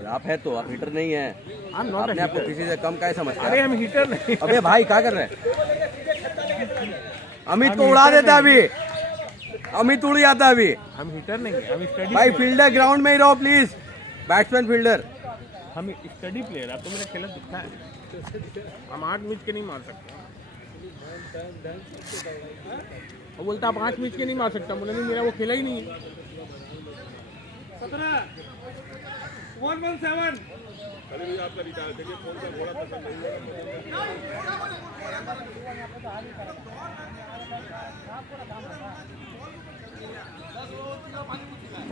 आप है तो, आप हिटर नहीं है। अपने आप को किसी से कम क्या समझते अरे हैं? हम हिटर नहीं। अबे भाई क्या कर रहे हैं? अमित को उड़ा देता अभी, अमित उड़ जाता अभी। हम हिटर नहीं है, हम स्टडी भाई फील्डर ग्राउंड में ही रहो प्लीज, बैट्समैन फील्डर। हम स्टडी प्लेयर। आपको मेरा खेला दिखता है, हम 8 मिनट के नहीं मार सकते। वो बोलता आप 8 मिनट के नहीं मार सकता, बोले नहीं मेरा वो खेला ही नहीं है। 17 117 अरे भैया आपका रिटायर देखिए, कौन सा घोड़ा पसंद नहीं।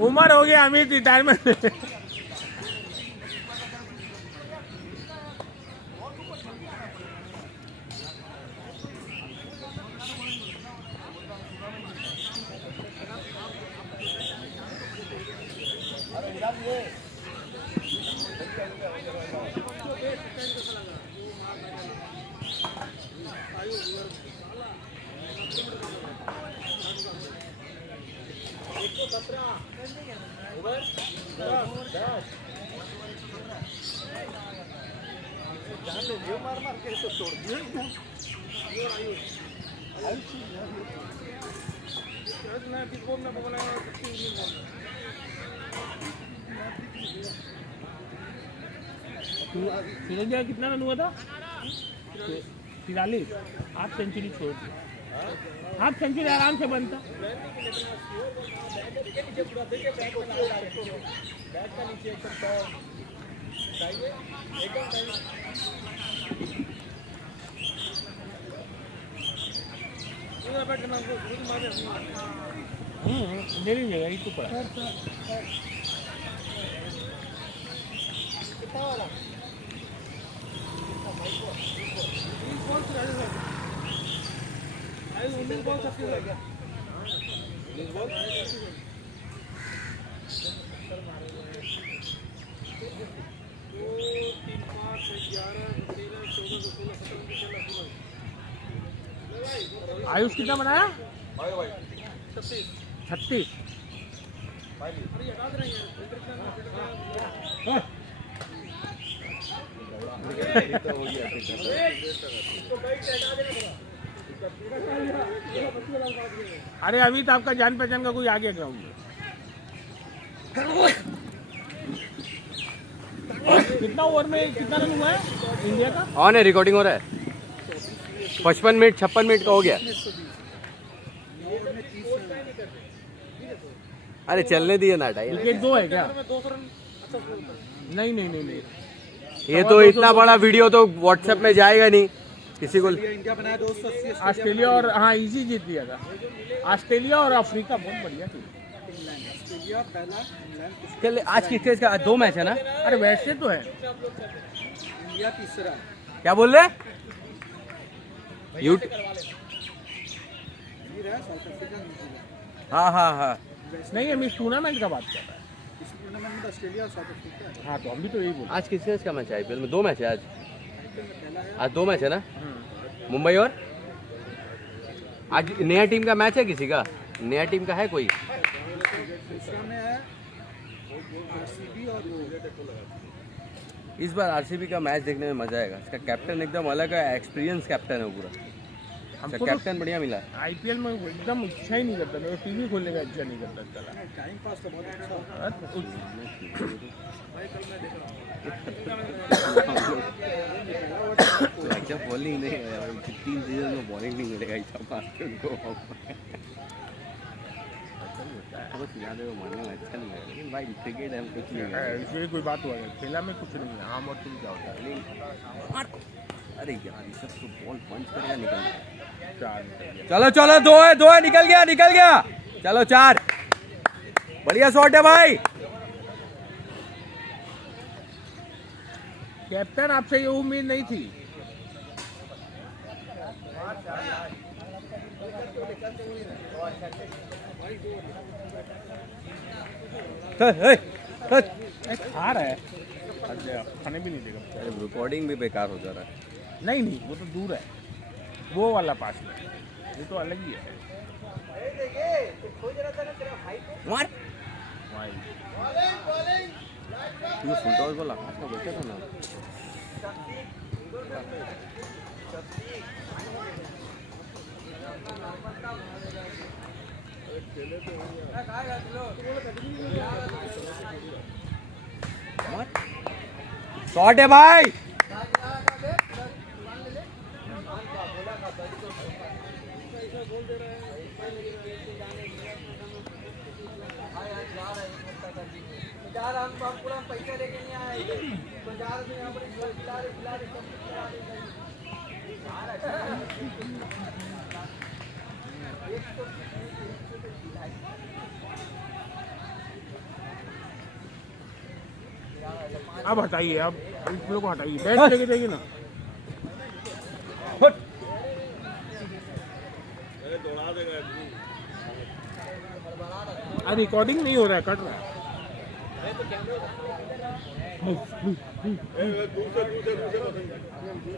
उम्र हो गया अमित, रिटायरमेंट। सूरज भाई कितना रन हुआ था? 43। हाफ सेंचुरी छोड़ दी। हाफ सेंचुरी आराम से बनता। ले लीजिएगा ये तो पड़ा। आयुष कितना बनाया? 36। अरे अमित आपका जान पहचान का कोई आ गया ग्राउंड में। कितना ओवर में कितना रन हुआ है इंडिया का? ऑन है, रिकॉर्डिंग हो रहा है। 55 मिनट 56 मिनट का हो गया। अरे चलने दिए ना टाइम। विकेट 2 है क्या? नहीं नहीं नहीं नहीं, ये तो इतना बड़ा वीडियो तो व्हाट्सएप में जाएगा नहीं किसी को। इंडिया बनाया 280। ऑस्ट्रेलिया और हाँ इजी जीत लिया था। ऑस्ट्रेलिया और अफ्रीका बहुत बढ़िया थी। ऑस्ट्रेलिया पहला, इंग्लैंड चल आज किसके इसका 2 मैच है ना? अरे वैसे तो है। इंडिया तीसरा। क्या बोल रहे? यूट्यूब। South Africa, New Zealand. हाँ हाँ हाँ, नहीं हम इस टूर्नामेंट का बात कर रहे हैं। इस टूर्नामेंट में ऑस्ट्रेलिया और साउथ अफ्रीका है। हाँ तो हम भी तो यही बोल आज किसके इसका मैच है आईपीएल में? 2 मैच है आज 2 मैच है ना? मुंबई और आज नया टीम का मैच है किसी का? नया टीम का है कोई? दूसरा में है आरसीबी और इस बार आरसीबी का मैच देखने में मजा आएगा। इसका कैप्टन एकदम अलग है, एक्सपीरियंस कैप्टन है पूरा। हमको कैप्टन बढ़िया मिला है। आईपीएल में एकदम इच्छा ही नहीं करता, मेरे टीवी खोलने का इच्छा नहीं करता चला। टाइम पास तो बहुत अच्छा होता अच्छा बॉलिंग नहीं है, 3 सीजन में बॉलिंग नहीं मिलेगा इच्छा पास उनको। मानने में अच्छा नहीं है, लेकिन भाई क्रिकेट है, हम कुछ नहीं है। इसलिए कोई बात हुआ है, खेला में कुछ नहीं है। हम और तुम क्या होता है? अरे यार ये सब तो बॉल पंच करेगा, निकल गया। 4 निकल गया। चलो चलो 2 है, निकल गया। चलो 4, बढ़िया शॉट है भाई। कैप्टन आपसे ये उम्मीद नहीं थी। हार है, खाने भी नहीं देगा। रिकॉर्डिंग भी बेकार हो जा रहा है। नहीं नहीं वो तो दूर है, वो वाला पास में, ये तो अलग ही है। मार भाई तू फुल टॉस बोला आपका बेटा था ना? शॉट है भाई। पैसा लेके नहीं आए तो जा रहे यहाँ पर खिला रहे अब हटाइए, अब इस लोग को हटाइए, बैट लेके जाइए ना। रिकॉर्डिंग नहीं हो रहा है, कट रहा है।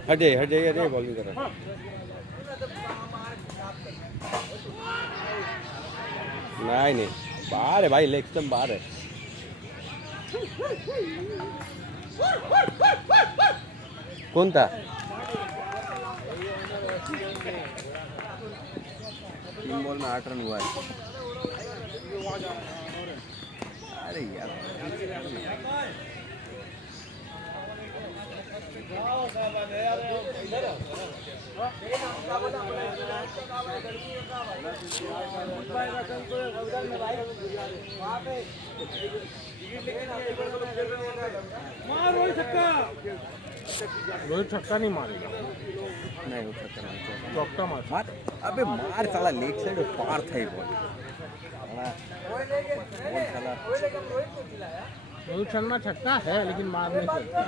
हट जाइए अरे बॉलिंग कर रहा है। नहीं बाहर है भाई, लेग स्टंप बाहर है। कोणता 3 बॉल में 8 रन हुआ है। अरे यार मार रोहित छक्का। रोहित छक्का नहीं मारेगा, नहीं हो सकता नहीं चौका मार। मार अबे मार साला लेग साइड पार था ये बॉल साला रोहित शर्मा छक्का है लेकिन मार नहीं सकता।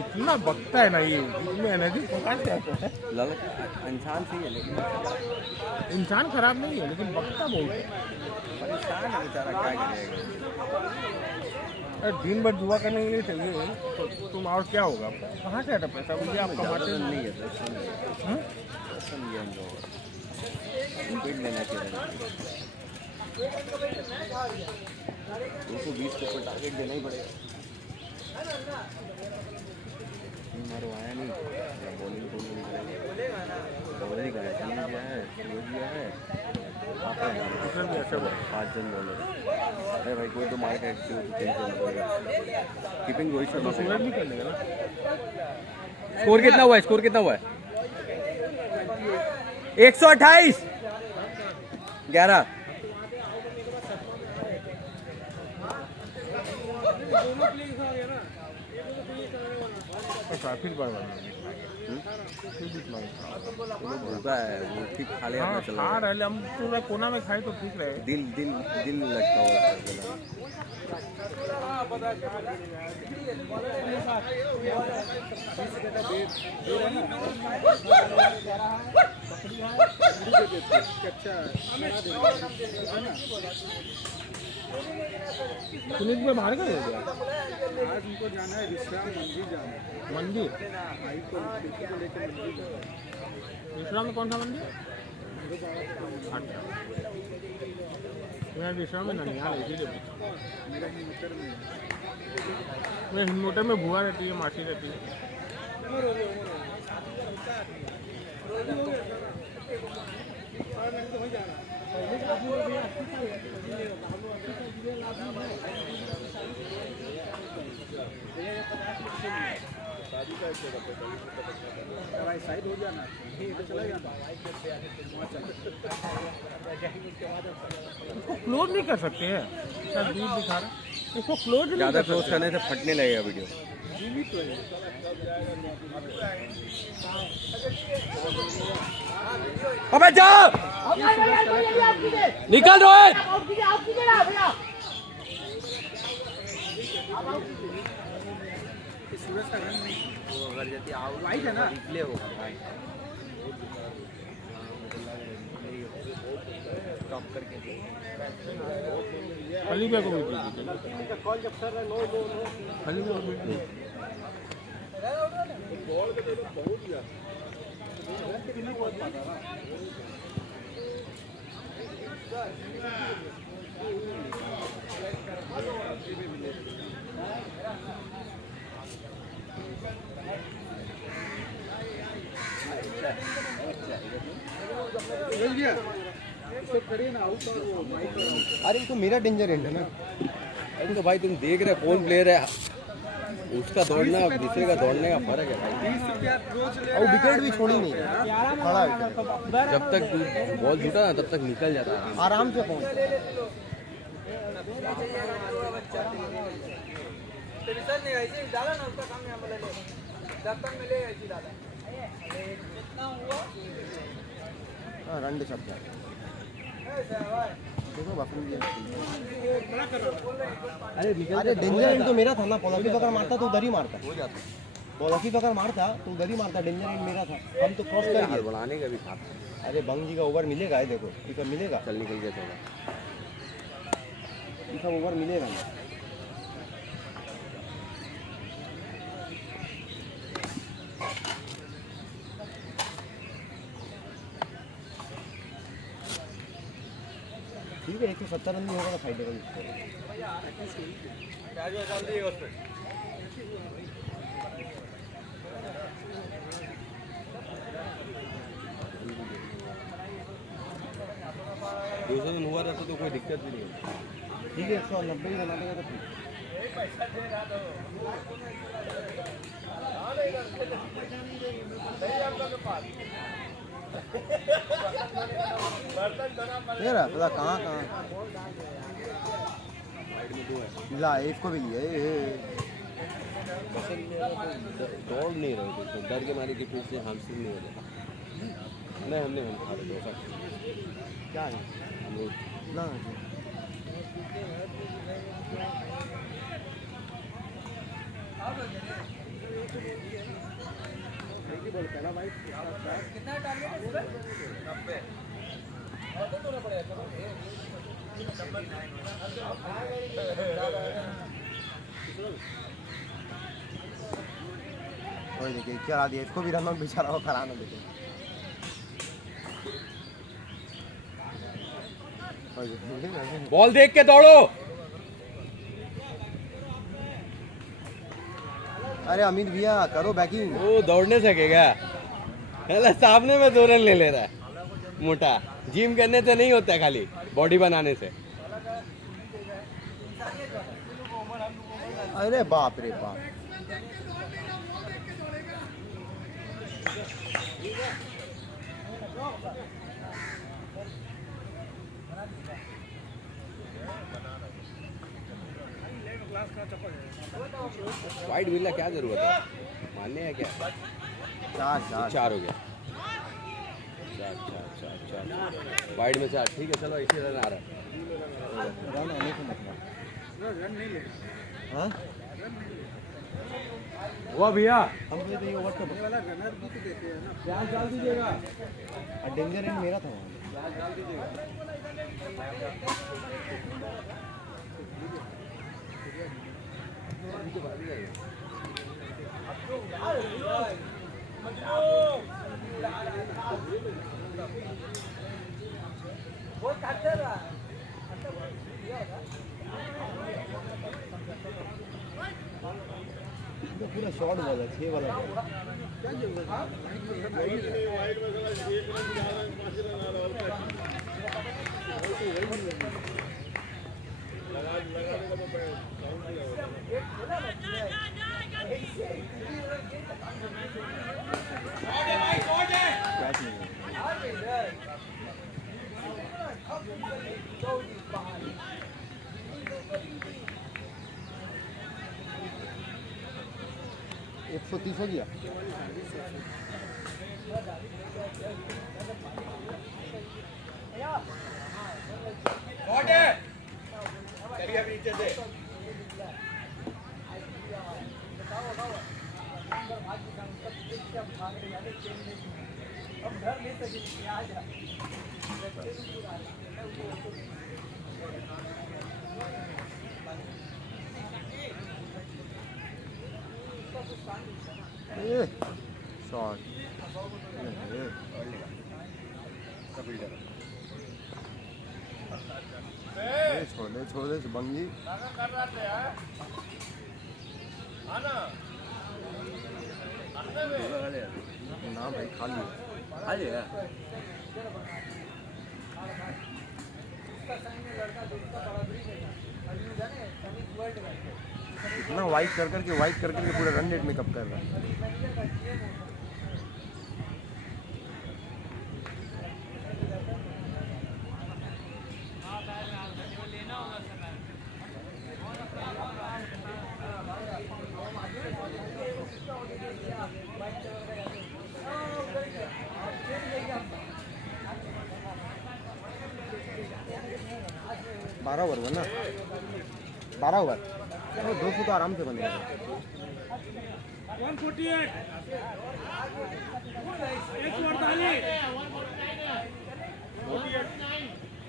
इतना बकता है ना ये, इतनी एनर्जी कहाँ से आता है? लड़का इंसान सही है लेकिन इंसान खराब नहीं है लेकिन बकता बहुत है। परेशान है बेचारा, क्या करेगा। अरे दिन भर जुआ करने के लिए चाहिए तो तुम और क्या होगा? कहाँ से आता पैसा? मुझे आप कमाते नहीं है दर्शन ये हम लोग विकेट लेना चाहिए। 220 के ऊपर टारगेट देना ही पड़ेगा। मारो आया नहीं, बॉलिंग को बॉलर ही गया है, वो दिया है 5 जन बॉलर। अरे भाई कोई तो मार का कीपिंग रोहित शर्मा सूरज भी कर लेगा ना। स्कोर कितना हुआ है? स्कोर कितना हुआ है? 128 11। दोनों प्लेयर्स आ गया ना, एक तो प्लेयर्स आने वाला। फिर बार भूखा है वो, ठीक खा लिया अपना चला खा रहे हम पूरा कोना में खाए तो ठीक रहे। दिल दिल दिल लगता हुआ सुनील में बाहर का दे दिया। आज उनको जाना है विश्राम मंदिर जाना है। मंदिर भाई को लड़की को लेकर मंदिर जाना है। विश्राम में कौन सा मंदिर? अच्छा मैं विश्राम में नहीं यार, इसीलिए मेरा हिंदुस्तान में मैं हिंदमोटर में बुआ रहती है, मासी रहती है। साइड हो जाना, तो चला जाना। इसको क्लोज नहीं कर सकते हैं, क्या दूर दिखा रहा है? इसको क्लोज नहीं ज़्यादा कर क्लोज सकते। करने से फटने लगेगा वीडियो। अबे जा निकल रोहित। सूरज का रन नहीं वाइट है ना, खलीफा को भी दीजिए, खलीफा को भी दीजिए। मिल गया तो खड़े ना आउट और वो माइक और अरे तो मेरा डेंजर एंड है ना। अरे तो भाई तुम देख रहे कौन प्लेयर है, उसका दौड़ना दूसरे का दौड़ने का फर्क है भाई। 20 रुपया रोज ले और विकेट भी छोड़ी नहीं खड़ा, जब तक बॉल छूटा ना तब तक निकल जाता है आराम से पहुंच। रन शब्द अरे डेंजर एंड तो मेरा था ना, पॉलकी पकड़ मारता तो उधर ही मारता, पॉलकी पकड़ मारता तो उधर ही मारता, डेंजर एंड मेरा था, हम तो क्रॉस कर गए। बनाने का भी साथ। अरे बंग जी का ओवर मिलेगा, है देखो टीका मिलेगा, चल निकल गया थोड़ा। टीका ओवर मिलेगा ना। ठीक है 170 रन भी होगा तो फायदा का। प्याज डाल दिए उसमें। दूसरा दिन हुआ रहता तो कोई दिक्कत भी नहीं होती। ठीक है 190 ही बना देगा तो ठीक। तेरा पता कहाँ ला इसको भी लिया पसंद नहीं आया तो दौड़ नहीं रहे थे, तो डर के मारे कि फिर से हामसिंग नहीं हो जाए। नहीं हम खा रहे डोसा क्या है अमरूद। ना कितना टारगेट है इसमें? 90 और देखिए क्या दिया इसको भी रनआउट बेचारा वो कराना देखिए। बॉल देख के दौड़ो। अरे अमित भैया करो बैकिंग। वो दौड़ने सकेगा? सामने में 2 रन ले ले रहा है मोटा। जिम करने से नहीं होता है, खाली बॉडी बनाने से। अरे बाप रे बाप। वाइड मिलना क्या जरूरत है, मानने है क्या? 4 हो गया। 4 वाइड में 4। ठीक है चलो, इसी रन आ रहा है। रन आने को मतलब हाँ हुआ भैया, हम तो ये ओवर कर वाला रनर भी तो देते हैं ना। प्याज डाल दीजिएगा। डेंजर एंड मेरा था वहाँ। प्याज डाल दीजिएगा। तो पूरा शॉट वाला 6 वाला वाइड में साला 1 रन जा रहा है, 5 रन आ रहा है। लगा देगा तो काउंट नहीं होगा। कैच नहीं है। एक 130 हो गया। चलिए अब नीचे से। शॉट छोड़ दे बंगी। ना भाई खा लिया। इतना वाइट कर करके पूरा रन रेट में कब कर रहा है। बारह ओवर ना 12 ओवर 200 तो आराम से बन जाएगा। 148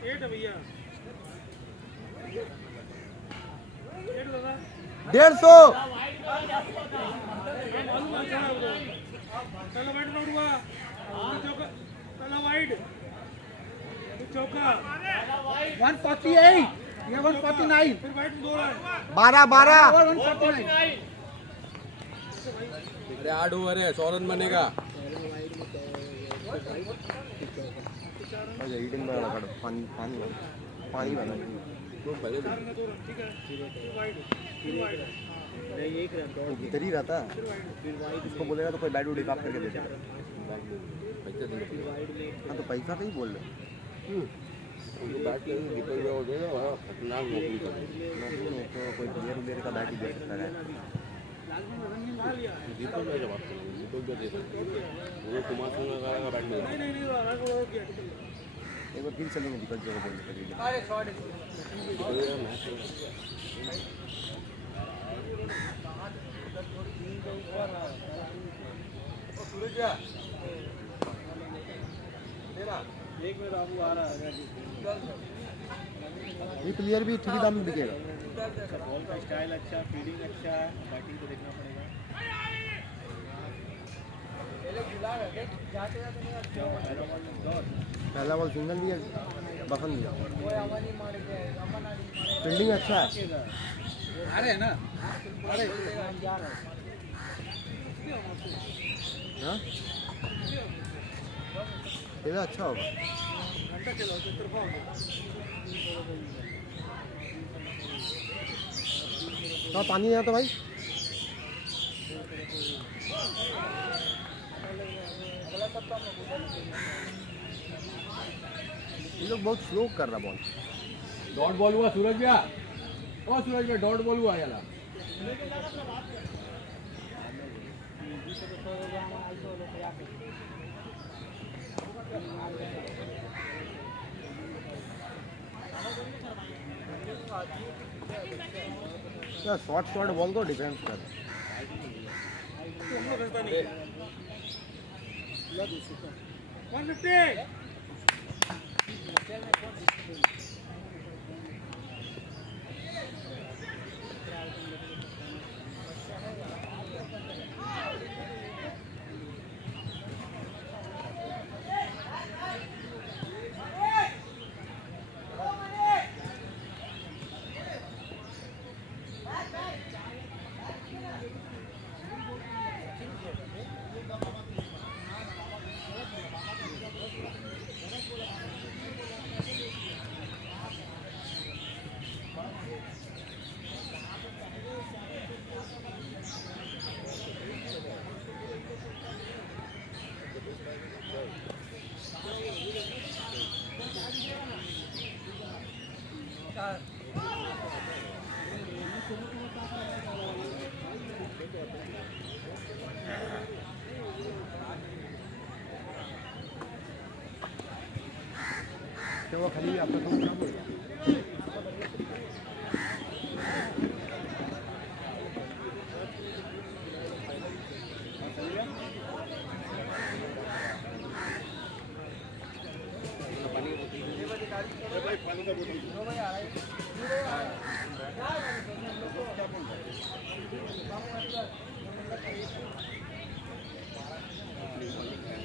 8 भैया 150 चौका 148 ये 149 फिर वाइट में 2 रन 12 149 अरे 8 ओवर है 100 रन बनेगा हीटिंग में लगा पानी पानी वाला पानी वाला तो पहले ठीक है फिर वाइट वो भीतर ही रहता है उसको बोलेगा तो कोई बैट उड़ी काप करके दे देगा पैसे देंगे हाँ तो पैसा पे ही बोल रहे उनको बैट ले दीपक भाई हो जाएगा वहाँ खतरनाक नौकरी कर नौकरी में तो कोई प्लेयर उलेयर का बैट ही दे सकता है दीपक भाई का बात करेंगे दीपक भाई दे सकते वो कुमार सिंह का बैट में नहीं रन को किया एक बार फिर चलेंगे दीपक जो बोल रहे एक में राहु आ रहा है ये प्लेयर भी ठीक दाम में बिकेगा बॉल का स्टाइल अच्छा फील्डिंग अच्छा है बैटिंग को देखना पड़ेगा पहला बॉल सिंगल दिया बफन दिया फील्डिंग अच्छा है अरे ना अरे हाँ ये अच्छा होगा घंटा चलो तो तरफा हो हाँ पानी नहीं आता भाई ये लोग बहुत स्लो कर रहा बॉल डॉट बॉल हुआ सूरज भैया ओ सूरज भैया डॉट बॉल हुआ याला क्या शॉर्ट बॉल को डिफेंस कर हम लोग करता नहीं 150 वो खाली आपका काम खराब हो गया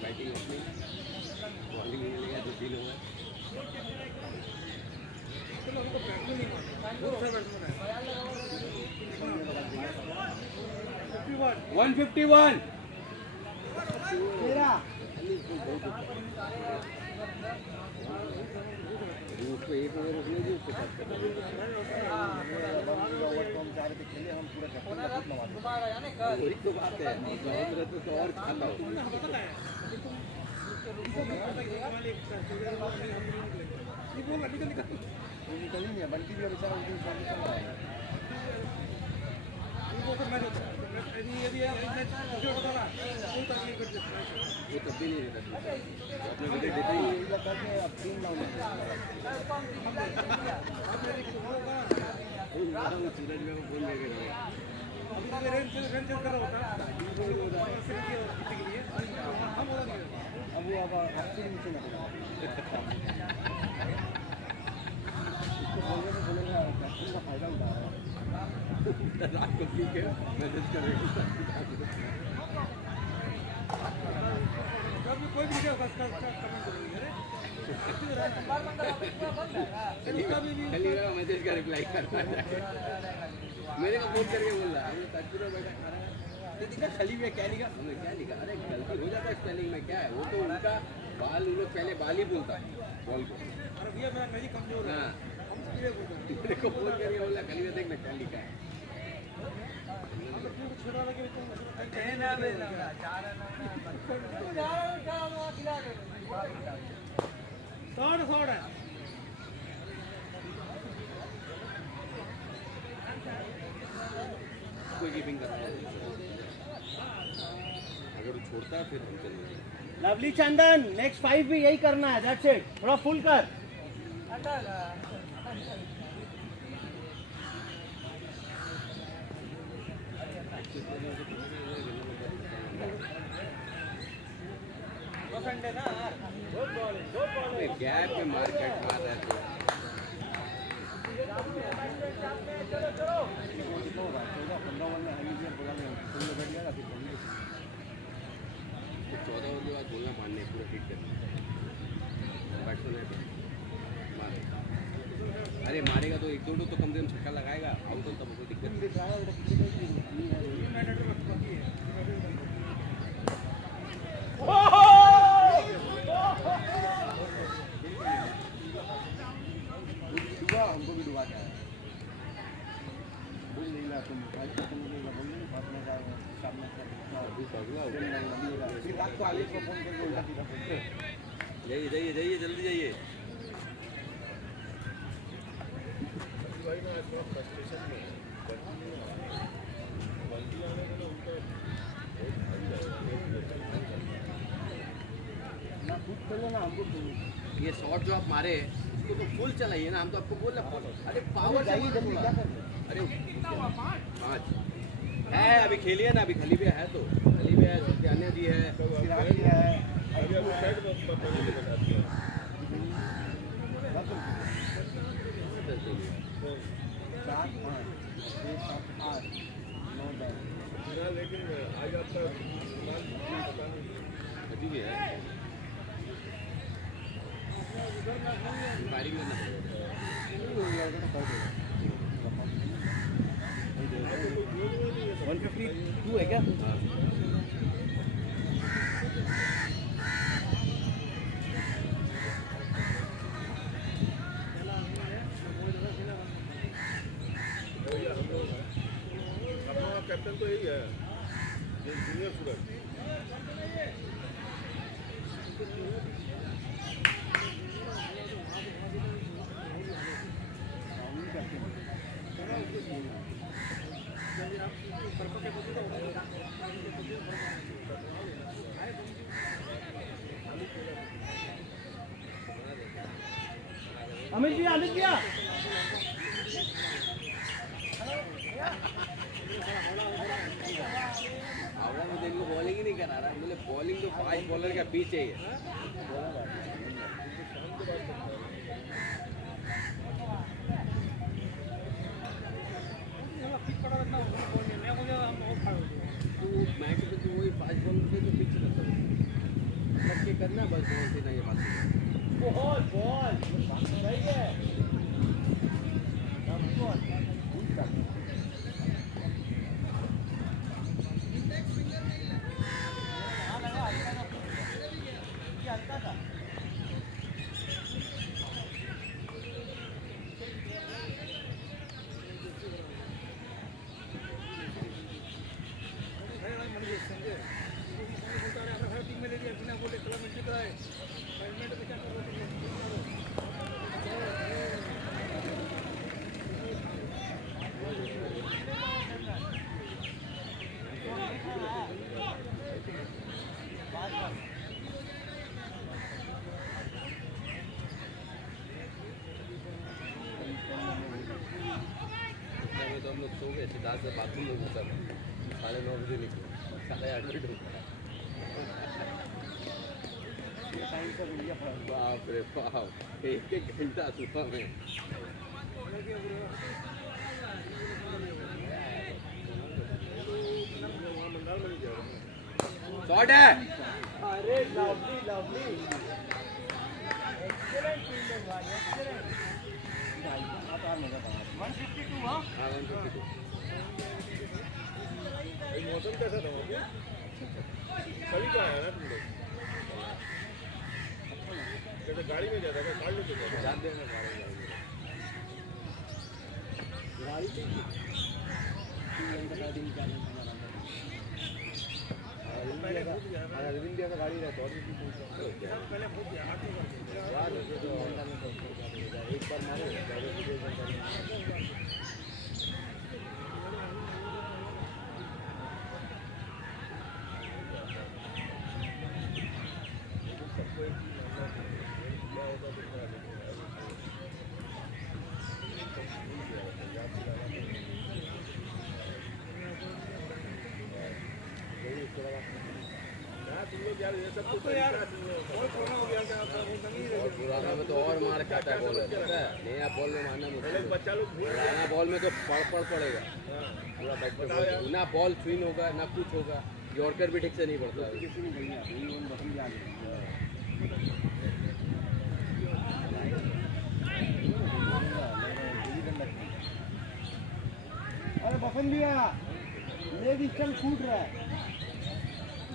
बैटिंग अपनी बॉलिंग मिलेगा तो डील होगा 151 उसको एक ओवर रोकने दी उसके साथ वही तो बात है गाँव में रहते तो और खाना हो निकल ही नहीं है बल्कि भी बेचारा उनकी निकल रहा है वो तब भी नहीं रहता अपने विकेट देते ही अब 3 डाउन सूरज में फोन लेके अब वो अब आपसे नीचे ना बोलेगा कैप्टन का फायदा उठा रहा है रात को ठीक है मैसेज करेगा कोई भी कमेंट करेंगे मेरा मैसेज का रिप्लाई करना मेरे को फोन करके बोल रहा है ताजपुरा बैठा खा रहा है तो दिखा खली में क्या लिखा हमने क्या लिखा अरे गलती हो जाता है स्पेलिंग में क्या है वो तो उनका बाल उन लोग पहले बाल ही बोलता बॉल को अरे भैया मेरा नहीं कमजोर है हम सीधे बोलते हैं मेरे को फोन करके बोला खली में देखना क्या लिखा है हम तो क्यों छोटा लगे शॉर्ट है कोई कीपिंग करता है अगर वो छोड़ता है फिर हम चलेंगे लवली चंदन नेक्स्ट 5 भी यही करना है दैट्स इट थोड़ा फुल कर गैप में मार कट मार रहा है तो 14 ओवर के बाद बोलना मारने पूरा हिट करना बैट्समैन है मारे अरे मारेगा तो 1-2 तो कम से कम छक्का लगाएगा आउट हो तब कोई दिक्कत डूबा हमको भी डुबा क्या जाइए जाइए जाइए जल्दी जाइए भाई ना थोड़ा फ्रस्ट्रेशन में क्वालिटी आने का ना उनका ना खुद खेलो ना हमको ये शॉट जो आप मारे उसको तो फुल चलाइए ना हम तो आपको बोल रहे अरे पावर जाइए जल्दी क्या कर अरे 5 है अभी खेलिए ना अभी खली पे है तो खली पे है सत्यान्या जी है अभी आपको बैट में पहले बताती है 4 5 6 7 8 9 10 ना लेकिन आज आपका पता नहीं अभी भी है फायरिंग करना 152 है क्या अपना कैप्टन तो यही है जूनियर सूरज अमित भैया हावड़ा में देखो बॉलिंग ही नहीं करा रहा बोले बॉलिंग तो 5 बॉलर का पीछे ही है मैच में तो वही 5 बॉलर से तो पीछे रहता है के करना बस बॉल से नहीं बात बॉल सही है तो हम लोग सो गए सिद्धार्थ से बाथरूम में घुसा 9:30 बजे निकले 8:30 बजे बाप रे बाप 1 घंटा सुबह में शॉट है अरे लवली मौसम कैसा था वहाँ पे? कभी तो आया ना तुम लोग? जैसे गाड़ी में जाता था, कार लेके जाता था। जानते हैं गाड़ी अरविंद भैया का गाड़ी रहता और पहले पूछ दिया आटो एक बार मारो तो यार बहुत पुराना हो गया क्या और पुराना में तो और मार खाता है बॉलर पता है नया बॉल में मारना मुश्किल बच्चा लोग भूल पुराना बॉल में तो पड़ेगा पूरा बैट पे ना बॉल स्विंग होगा ना कुछ होगा यॉर्कर भी ठीक से नहीं पड़ता अरे बसंत भैया लेग स्टम्प छूट रहा है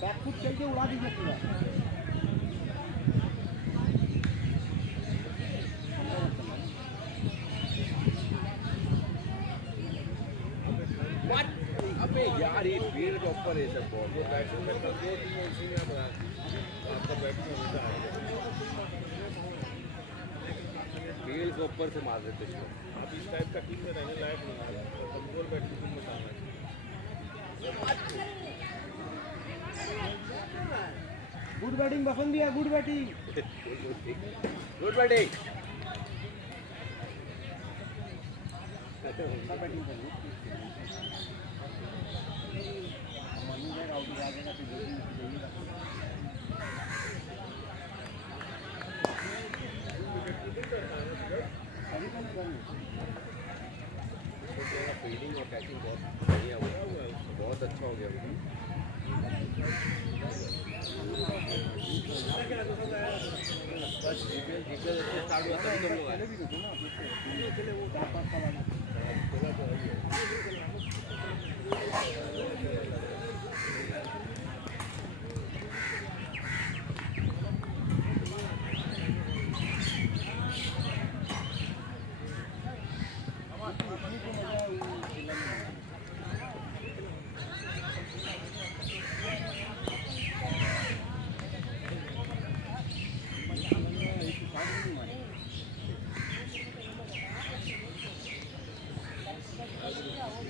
बैक फुट चल के उड़ा दीजिए पूरा अबे यार ये फील्ड के ऊपर है सब बॉल वो बैट्समैन में कर दो तीन इसी में बना आपका बैटिंग होता है फील्ड के ऊपर से मार देते इसको आप इस टाइप का टीम में रहने लायक नहीं है कमजोर बैटिंग टीम में जाना गुड बैटिंग बसंत भैया good batting good batting fielding और कैचिंग बहुत बढ़िया हुआ बहुत अच्छा हो गया बस जीपीएल स्टार्ट हुआ तभी तुम लोग आए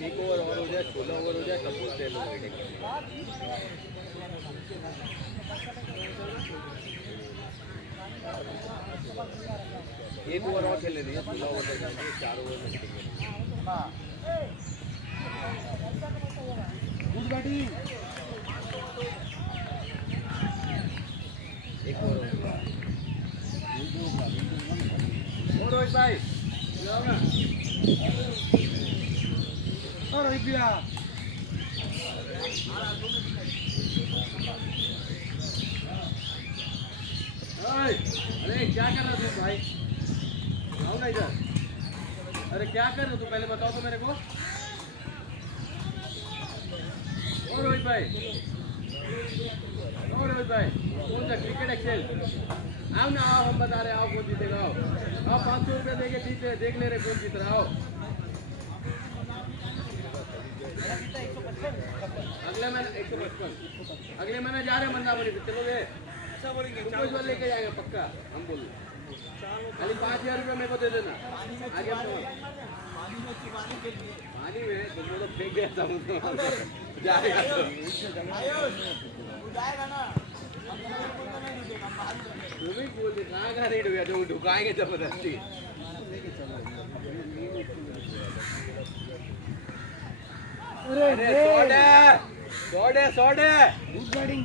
एक ओवर और हो जाए 16 ओवर हो जाए तब बोलते हैं लोग एक ओवर और खेलने दीजिए 16 ओवर तक जाएंगे 4 ओवर में गुड बैटिंग एक ओवर और रोहित भाई और रोहित भैया अरे क्या कर रहा तू भाई आओ ना इधर अरे क्या कर रहे हो तू पहले बताओ तो मेरे को और रोहित भाई कौन सा क्रिकेट एक्सेल आओ ना आओ हम बता रहे हैं आओ कौन जीतेगा आओ 500 रुपये देके जीते देख ले रहे कौन जीत रहा आओ अगले महीने 155 अगले महीने जा रहे हैं मंदावली से चलोगे तुमको जो लेके जाएगा पक्का हम बोल खाली 5000 रुपये मेरे को दे देना आगे पानी में तुमको तो फेंक गया था जाएगा तुम्हें बोल दे कहाँ रेड हुआ तो ढुकाएंगे जबरदस्ती अरे शॉट है गुड बैटिंग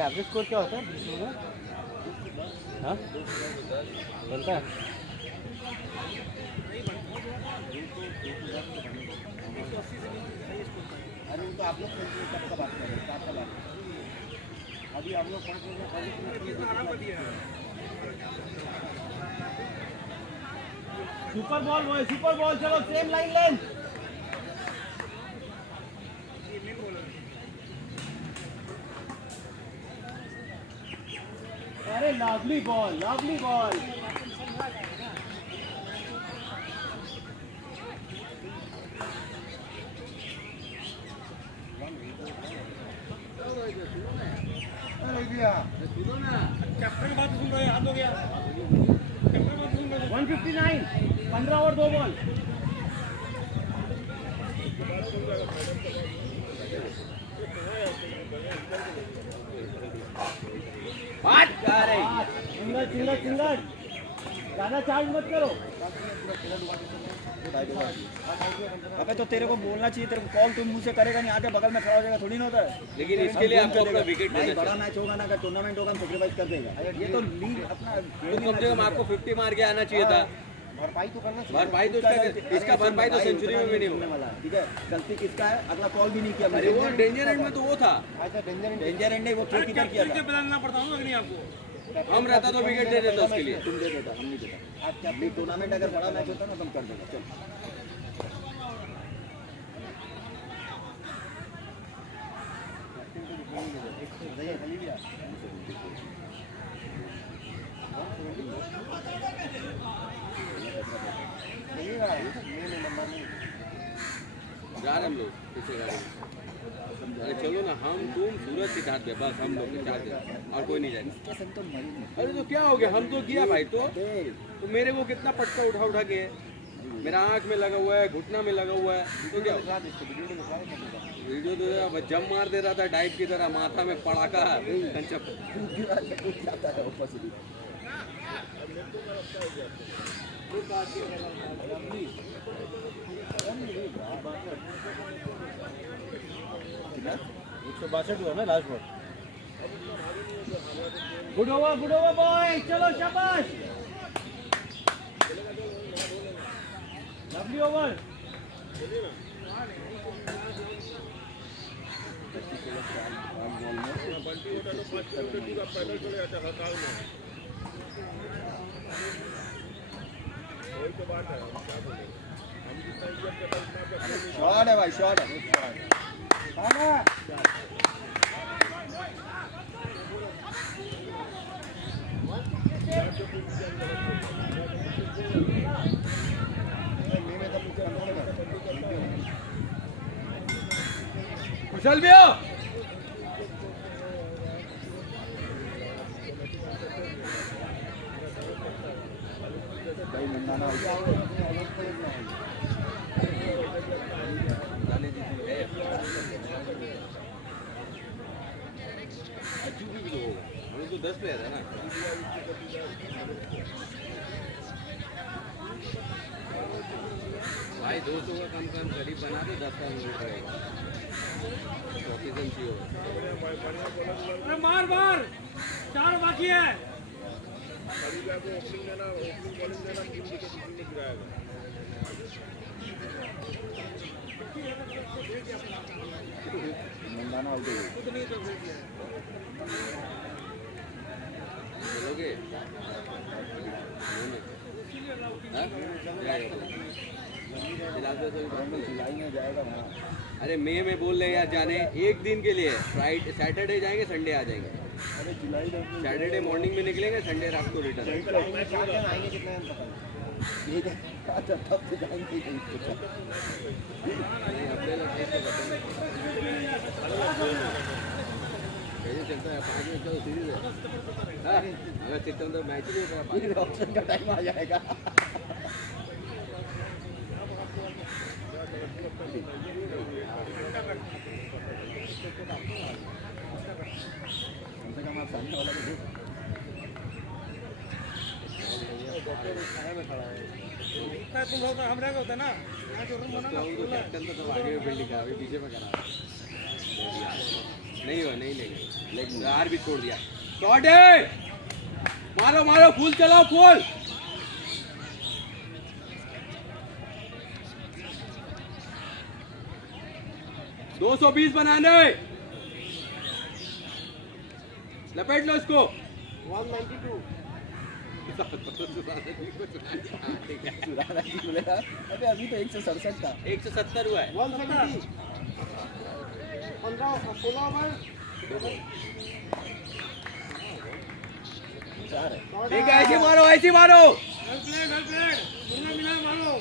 एवरेज स्कोर क्या होता है हाँ बनता है अरे वो तो आप लोग कब का बात कर रहे हैं, कब का बात कर रहे हैं? अभी हम लोग 5 बजे super ball boy, super ball, चलो सेम लाइन लेंथ। अरे लवली बॉल, लवली बॉल। सुनो ना कैप्टन की बात सुन रहे हैं, हाथ हो गया। कैप्टन की बात सुन रहे हैं। 159, 15 over 2 ball. Single single single, ज्यादा चार्ज मत करो। अबे तो तेरे को बोलना चाहिए, तेरे को कॉल तुम मुझसे करेगा नहीं, आके बगल में खड़ा हो जाएगा, थोड़ी ना होता है। लेकिन इसके लिए आपको अपना विकेट भाई लेना बड़ा मैच होगा ना, अगर टूर्नामेंट होगा हम सेक्रीफाइस कर देगा। ये तो लीग अपना चाहिए। कम से कम आपको 50 मार के आना चाहिए था। भरपाई तो करना भरपाई तो इसका भरपाई तो सेंचुरी में भी नहीं होने वाला, ठीक है। गलती किसका है, अगला कॉल भी नहीं किया। अरे वो डेंजर एंड में तो वो था, अच्छा डेंजर एंड वो ट्रिक किधर किया था? बदलना पड़ता हूँ अगर नहीं आपको। हम रहता तो विकेट दे देता उसके लिए। तुम दे देता, हम नहीं देता। आपका लीग टूर्नामेंट अगर बड़ा मैच होता ना तो हम कर देगा। चल जा रहे हम लोग किसी गाड़ी में। अरे चलो ना, हम तुम सूरज के साथ बस हम लोग के साथ और कोई नहीं जाएगा। अरे तो क्या हो गया, हम तो किया भाई। तो मेरे वो कितना पटका उठा उठा के मेरा आँख में लगा हुआ है, घुटना में लगा हुआ है। तो क्या वीडियो तो अब जम मार दे रहा था डाइव की तरह, माथा में पड़ाका हुआ ना last ball. Good over boy, चलो शाबाश। Lovely over. पैदल चले जाते हड़ताल में। वही तो बात है, हम क्या बोले, हम जितना इज्जत करते हैं उतना शॉट है भाई, शॉट है। कुशल भी हो। भाई मंदाना हम तो 10 प्लेयर है ना। भाई 200 का कम करीब बना दो, 10 का मिनट रहेगा। अरे मार मार, 4 बाकी है। ओपनिंग देना, ओपनिंग बॉलिंग देना, टीम के किसी में गिराएगा। मंदाना आउट हो गई। चलोगे? जुलाई में जाएगा वहाँ। अरे मई में बोल रहे यार जाने, एक दिन के लिए। फ्राइडे सैटरडे जाएंगे, संडे आ जाएंगे। अरे जुलाई में सैटरडे मॉर्निंग में निकलेंगे, संडे रात को रिटर्न। आएंगे कितने हैं पता नहीं। ये तब से जाएंगे कहीं पे। नहीं, हफ्ते लगते हैं तो कैसे चलता है? 5 मिनट का तो सीरीज है। हाँ, अगर सितंबर मैच ही नहीं होगा, 5 ऑप्शन का टाइम आ जाएगा। कम से कम आप सामने वाला को देखो। तुम लोग हम रहेगा होता ना, यहाँ जो रूम बना ना, कैप्टन तो आगे में बिल्डिंग का, अभी पीछे में करा नहीं हुआ, नहीं लेंगे, लेकिन यार भी छोड़ दिया। शॉट है। मारो मारो फुल चलाओ फुल। 220 बनाने। लपेट लो इसको। 192 सुराना जी बोलेगा अबे अभी तो 167 था। 170 हुआ है। 170 15 16 ओवर चार है। ठीक है ऐसे मारो ऐसे मारो। वेल प्लेड दोनों मिला मारो।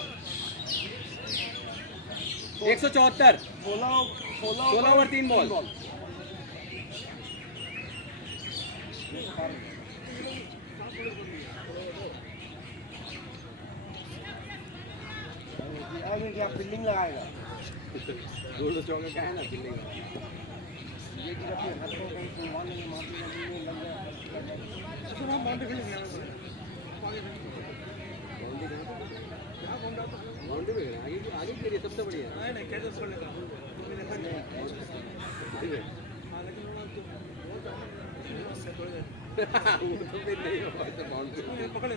174 16 ओवर 3 बॉल। क्या फील्डिंग लगाएगा दो चौके का है ना फील्डिंग। ये कि अपने हाथ को कहीं सुनवा नहीं मारने लग गया उसको हम बाउंड्री खेल गया बाउंड्री पे आगे आगे के लिए सबसे बढ़िया। नहीं नहीं कैसे पकड़ लेगा ठीक है हां लेकिन वो तो वो तो फिर नहीं होगा तो बाउंड्री पकड़ ले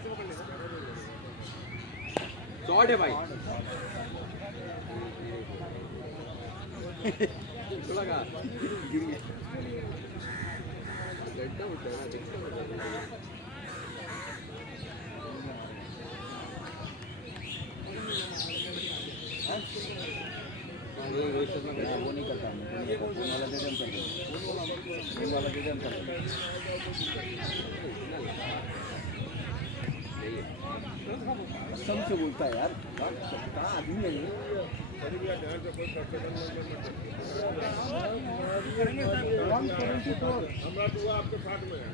शॉट है भाई। थोड़ा का गिर गया गड्ढा होता है ना दिखता रोहित शर्मा का वो नहीं करता मैं फोन वाला दे दे हम कर देंगे। फोन वाला दे दे हम कर देंगे। कसम से बोलता है यार कहाँ आदमी है ये। हमरा दुआ आपके साथ में है।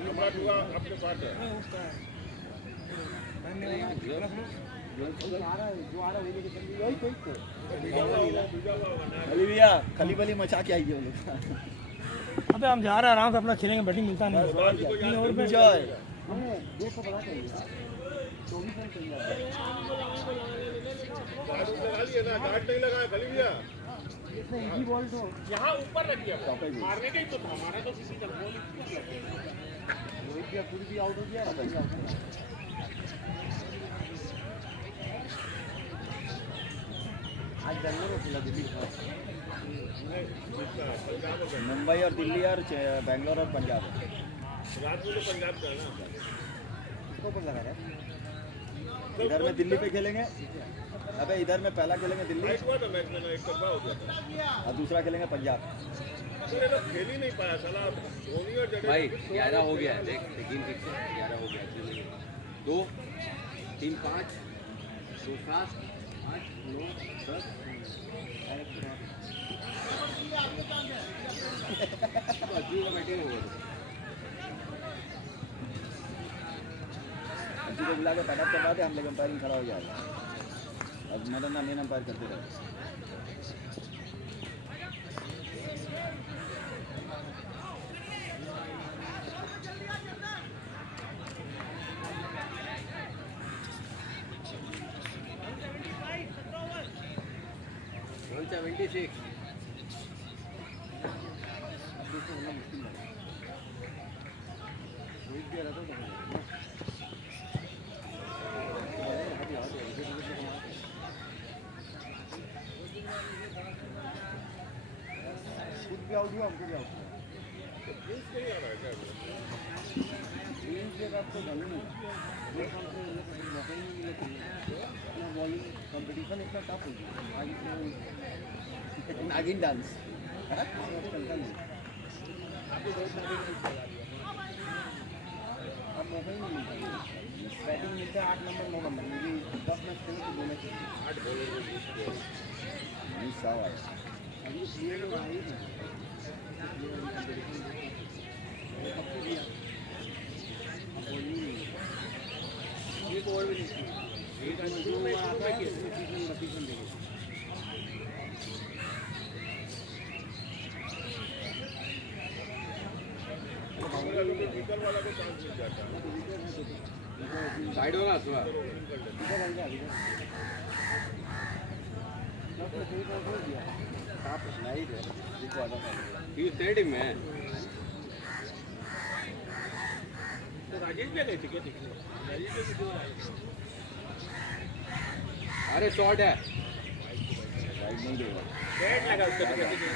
हमरा दुआ आपके साथ है। अली भैया खली बली मचा के आइए वो लोग। अबे हम जा रहे हैं आराम से अपना खेलेंगे बैटिंग मिलता नहीं एंजॉय। गार्ड लगा लिए ना गार्ड नहीं लगाया खाली भैया। इजी बॉल तो यहाँ ऊपर रखिए मारने का ही तो था हमारा तो किसी का बॉल रोहित भी पूरी भी आउट हो गया आज बेंगलोर खेला दिल्ली मुंबई और दिल्ली और बैंगलोर और पंजाब। रात में तो पंजाब का है ना। इसको ऊपर लगा रहा है इधर में दिल्ली पे खेलेंगे। अबे इधर में पहला खेलेंगे दिल्ली एक हुआ था मैच में ना एक तरफा हो गया था। और दूसरा खेलेंगे पंजाब। अरे लोग खेल ही नहीं पाया साला धोनी और जडेजा भाई 11 हो गया है देख लेकिन ठीक से 11 हो गया है 2 3 5 2 7 8 9 10 बैटिंग हो गया। किसी को बुला के पैटअप करवा दे हम लोग अंपायरिंग खड़ा हो जाएगा। अब मदन मेन अंपायर करते रहे। खुद भी आउट हुआ हमको भी आउट हुआ बॉलिंग कंपटीशन इतना टफ हो गया नागिन डांस। अब मौका ही नहीं मिलता बैटिंग मिलता है 8 नंबर 9 नंबर में 10 मैच खेले तो 2 मैच 8 बॉलर में 20 सौ आया। अभी प्लेयर लोग आए ही नहीं एक ओवर भी नहीं एक जो आता है नतीजन देंगे विकल वाला को चांस मिल जाता है। साइड हो ना थोड़ा You said him, man. Rajesh भी गए थे क्या दिखने? राजेश भी वीडियो बना रहे थे। अरे शॉट है, राइट नहीं देगा। बैट लगा उसका तो कैसे नहीं?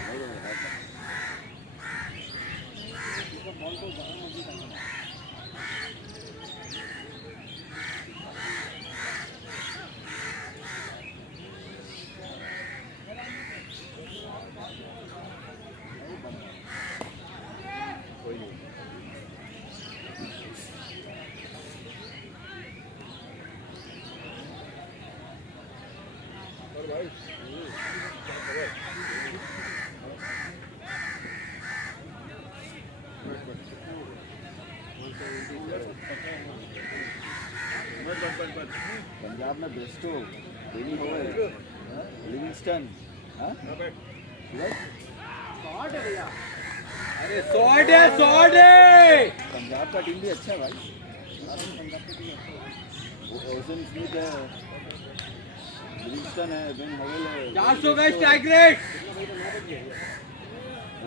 और भाई क्या खबर? बस पंजाब में बेस्टो डेनी होवे लिविंगस्टन हाँ अरे शॉट है, शॉट है। पंजाब का टीम भी अच्छा है भाई। ओशन स्मिथ है, लिविंगस्टन है, बेन हवेल है, 400 का स्ट्राइक रेट।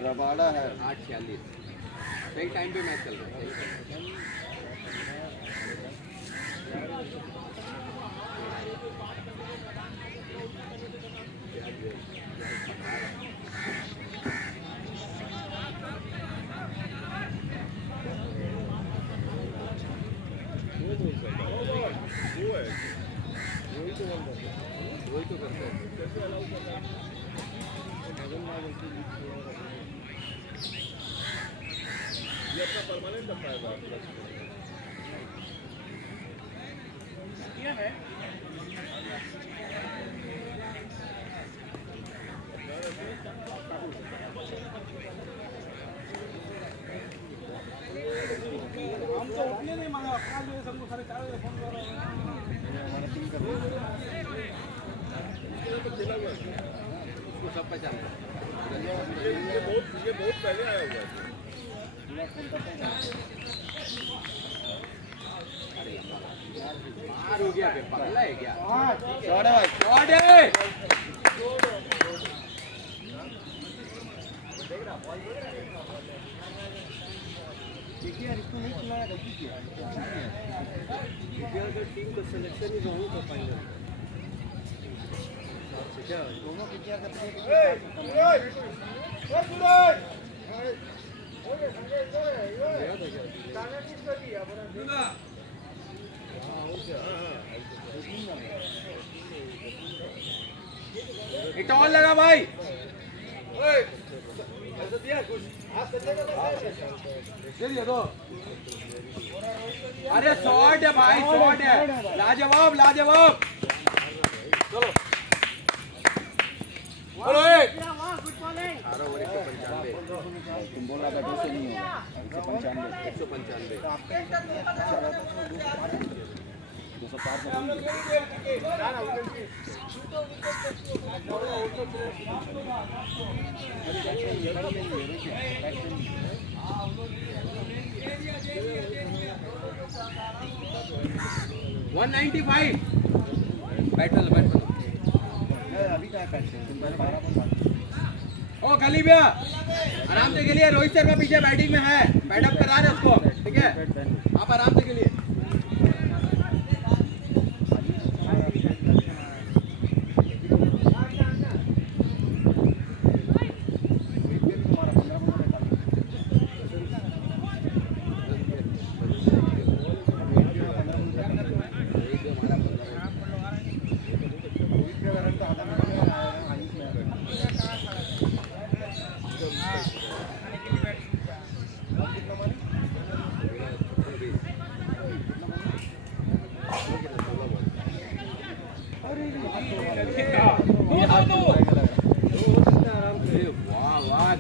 रबाडा है। 8:46 सही टाइम पे मैच चल रहा है। वही तो करता है। कैसे अलाउ कर रहा है? ये अपना परमानेंट रखा है बात। ये है हम तो उतने नहीं मांगा, अपना जो है सबको सारे 4 बजे फोन कर रहे हैं। तो खेला हुआ है। उसको सब पहचानता है। ये बहुत पहले आया हुआ है। मार हो गया, पगला है क्या? शॉट है भाई। शॉट है। देखिए यार, इसको नहीं खिलाया, गलती किया। टीम का सिलेक्शन ही रॉन्ग था फाइनल। क्या दोनों क्या करते इटॉल लगा भाई। अरे शॉट है भाई, शॉट है। लाजवाब, लाजवाब। चलो बोलो। 18 ओवर 195। तुम बोल रहा था 200 नहीं होगा, 195। 195। 195। Battle battle. अभी क्या करते हैं तुम? पहले 12 ओ खाली भैया आराम से खेलिए। रोहित शर्मा पीछे बैटिंग में है, बैटअप करा रहे उसको, ठीक है? आप आराम से खेलिए।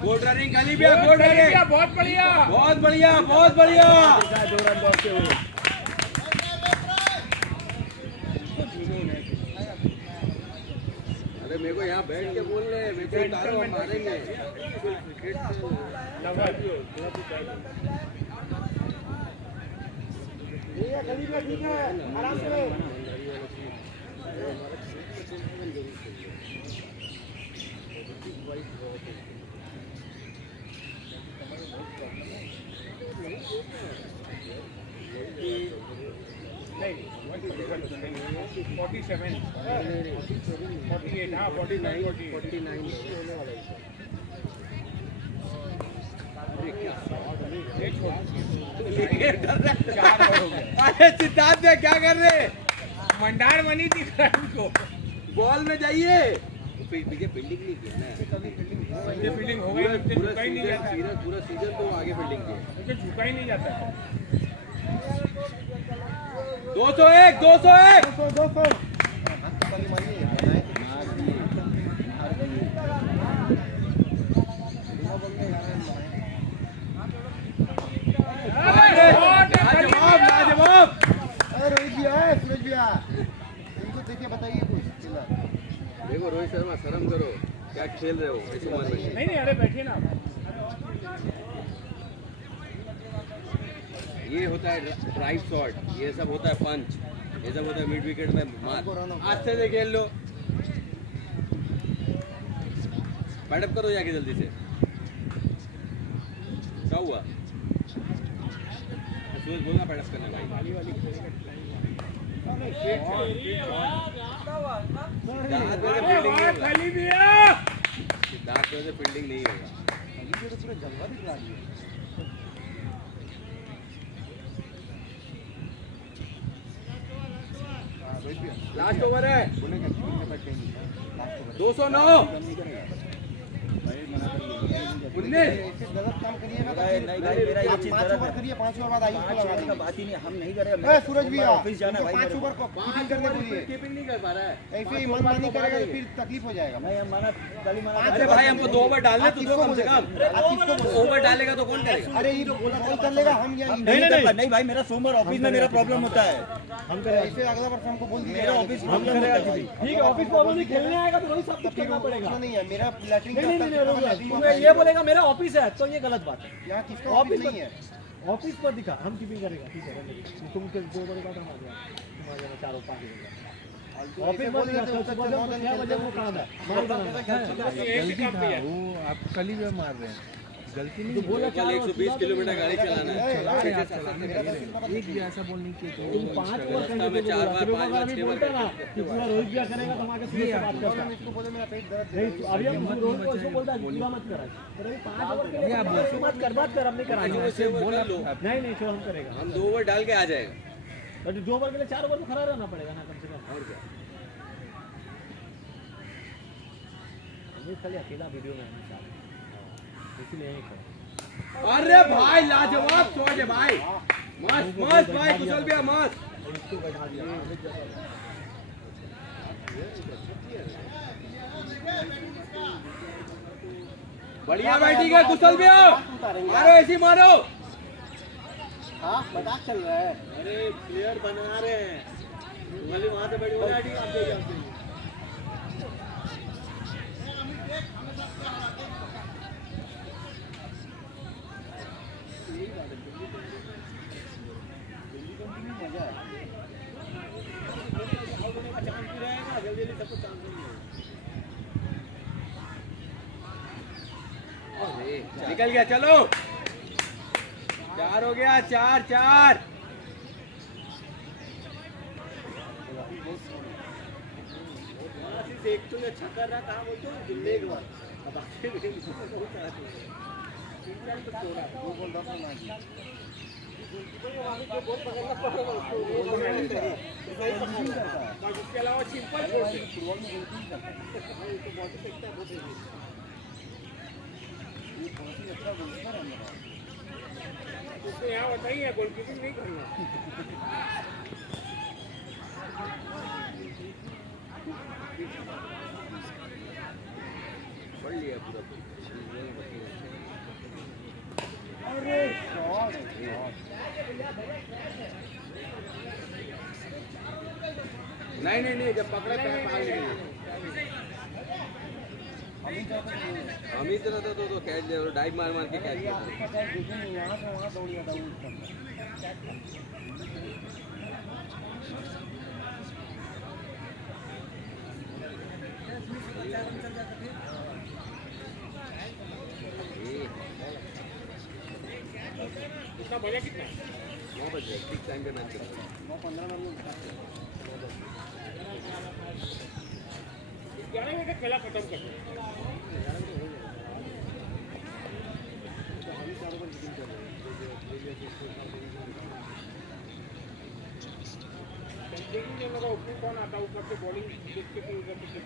गुड रनिंग गली भैया, गुड रनिंग। बहुत बढ़िया, बहुत बढ़िया, बहुत बढ़िया। 2 रन बहुत से हुए। अरे मेरे को यहाँ बैठ के बोल रहे हैं, मेरे को उतारो, हम मारेंगे। ठीक है, आराम से। 47 48 हाँ 49 अरे सिद्धार्थ भैया क्या कर रहे? मंडार बनी थी को बॉल में जाइए। पीछे फील्डिंग नहीं की ना, फील्डिंग हो गई, झुका ही नहीं जाता, पूरा सीजन तो आगे फील्डिंग की। मुझे झुका ही नहीं जाता। 201 201 लाजवाब। रोहित भैया है, सूरज भैया, इनको देखिए बताइए कुछ। देखो रोहित शर्मा, शर्म करो, क्या खेल रहे हो इस उम्र में। नहीं अरे बैठिए ना। ये होता है ड्राइव शॉट, ये सब होता है पंच, ये सब होता है मिड विकेट में मार। अच्छे से खेल लो, बैटअप करो जाके जल्दी से। क्या हुआ? सूरज बोलना बैटअप करना भाई। सिद्धार्थ से फील्डिंग नहीं होगा। लास्ट ओवर है 209 गलत काम करिएगा तो फिर नहीं भाई, मेरा ये चीज 5 गलत ओवर है। करिए, 5 ओवर बाद आइए उसको लगा देंगे। बात ही नहीं, हम नहीं करें। ए, सूरज भैया, ऑफिस जाना है भाई, 5 ओवर को कीपिंग करने के लिए कीपिंग नहीं कर पा रहा है। ऐसे ही मनमानी करेगा तो फिर तकलीफ हो जाएगा। नहीं, हम मना कल ही मना। अरे भाई हमको 2 ओवर डालने तो दो कम से कम। आप किसको बोल? ओवर डालेगा तो कौन करेगा? अरे ये कॉल कर लेगा, हम या नहीं भाई, मेरा सोमवार ऑफिस में मेरा प्रॉब्लम होता है। हम करें ऐसे अगला वर्ष हमको बोल दीजिए। मेरा ऑफिस प्रॉब्लम होता है। ठीक है, ऑफिस प्रॉब्लम नहीं, खेलने आएगा तो वही सब कुछ करना पड़ेगा। नहीं है मेरा लैट्रिन ये बोलेगा मेरा ऑफिस है तो ये गलत बात है। यहाँ किसका ऑफिस नहीं है। ऑफिस पर दिखा, हम कीपिंग करेगा, ठीक है तुम 2 ओवर बाद हम आ गया, 4 और 5 ऑफिस पर दिखा। 6 बजे वो काम है, गलती था वो, आप कल ही जो मार रहे हैं, गलती नहीं। बोला कल 120 किलोमीटर गाड़ी चलाना है। एक भी ऐसा बोल नहीं किया तुम 5 ओवर रास्ता में 4 बार 5 बार 6 बार बोलता ना कि पूरा रोहित भैया करेगा तो आगे से बात करता। इसको बोले मेरा पेट दर्द नहीं अभी हम रोहित को इसको बोलता है पूरा मत करा, अरे 5 ओवर के लिए मत कर, बात कर, हम नहीं कराएंगे। ऐसे बोला लो, नहीं छोड़, हम करेगा। हम 2 ओवर डाल के आ जाएगा। बट 2 ओवर के लिए 4 ओवर तो खड़ा रहना पड़ेगा ना कम से कम। और क्या? ये खाली अकेला वीडियो में आने साथ, इसलिए यही करो। अरे भाई लाजवाब शॉट है भाई, मस्त मस्त भाई, कुशल भैया मस्त। इसको बैठा दिया। बढ़िया बैटिंग है कुशल भैया, मारो ऐसी मारो। हाँ मजाक चल रहा है। अरे प्लेयर बना रहे हैं, वहां से बैठी बैठी आप जाइए। निकल गया, चलो 4 हो गया, 4 एक तो अच्छा कर रहा था, बोलते हो जिंदगी एक बार अब आगे भी बहुत चाहते हैं। इसके अलावा सिंपल छोड़ दे। उसको यहाँ बताइए गोलकीपिंग नहीं करना। पढ़ लिया पूरा। अरे नहीं जब पकड़ा पैर पार नहीं अमित रहता तो कैच ले, डाइव मार के कैच किया। यहाँ से वहाँ दौड़ जाता हूँ। इसका बजा कितना? 9 बजे ठीक टाइम पे मैच चल रहा है। 9:15 में 11 मिनट खेला खत्म कर दो। देखिए लगा ऊपर कौन आता ऊपर से बॉलिंग देख के फिर उधर से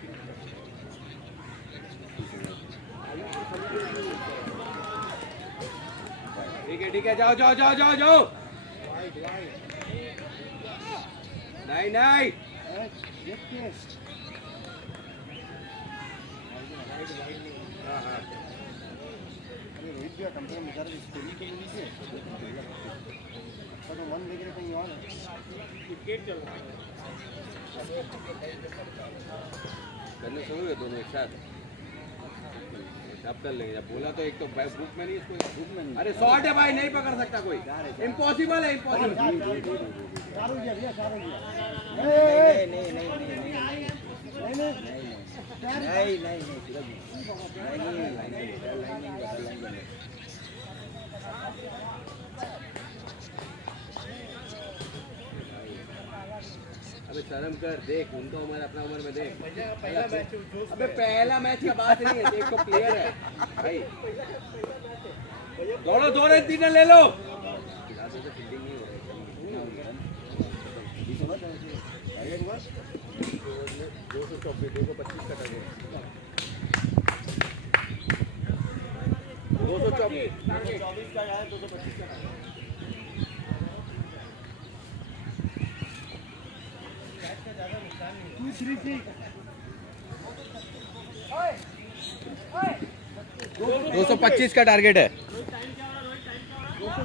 ठीक है जाओ जाओ जाओ जाओ जाओ नहीं नहीं हाँ हाँ रोहित भैया कम से कम बेचारे स्टोरी तो मिली थी तो मन देख रहे कहीं और क्रिकेट चल रहा है। करने समझ दोनों एक साथ अब कर लेंगे जब बोला तो एक तो बुक में नहीं इसको बुक में नहीं। अरे शॉर्ट है भाई नहीं पकड़ सकता कोई इम्पॉसिबल है इम्पॉसिबल चारों दिया भैया चारों दिया नहीं नहीं नहीं नहीं अबे शर्म कर देख उनका उम्र अपना उम्र में देख अबे पहला मैच का बात नहीं है देख तो प्लेयर है भाई दौड़ो 2 रन 3 रन ले लो फील्डिंग नहीं हो रही 224 225 का टारगेट 224 का यार 225 का $225 का टारगेट है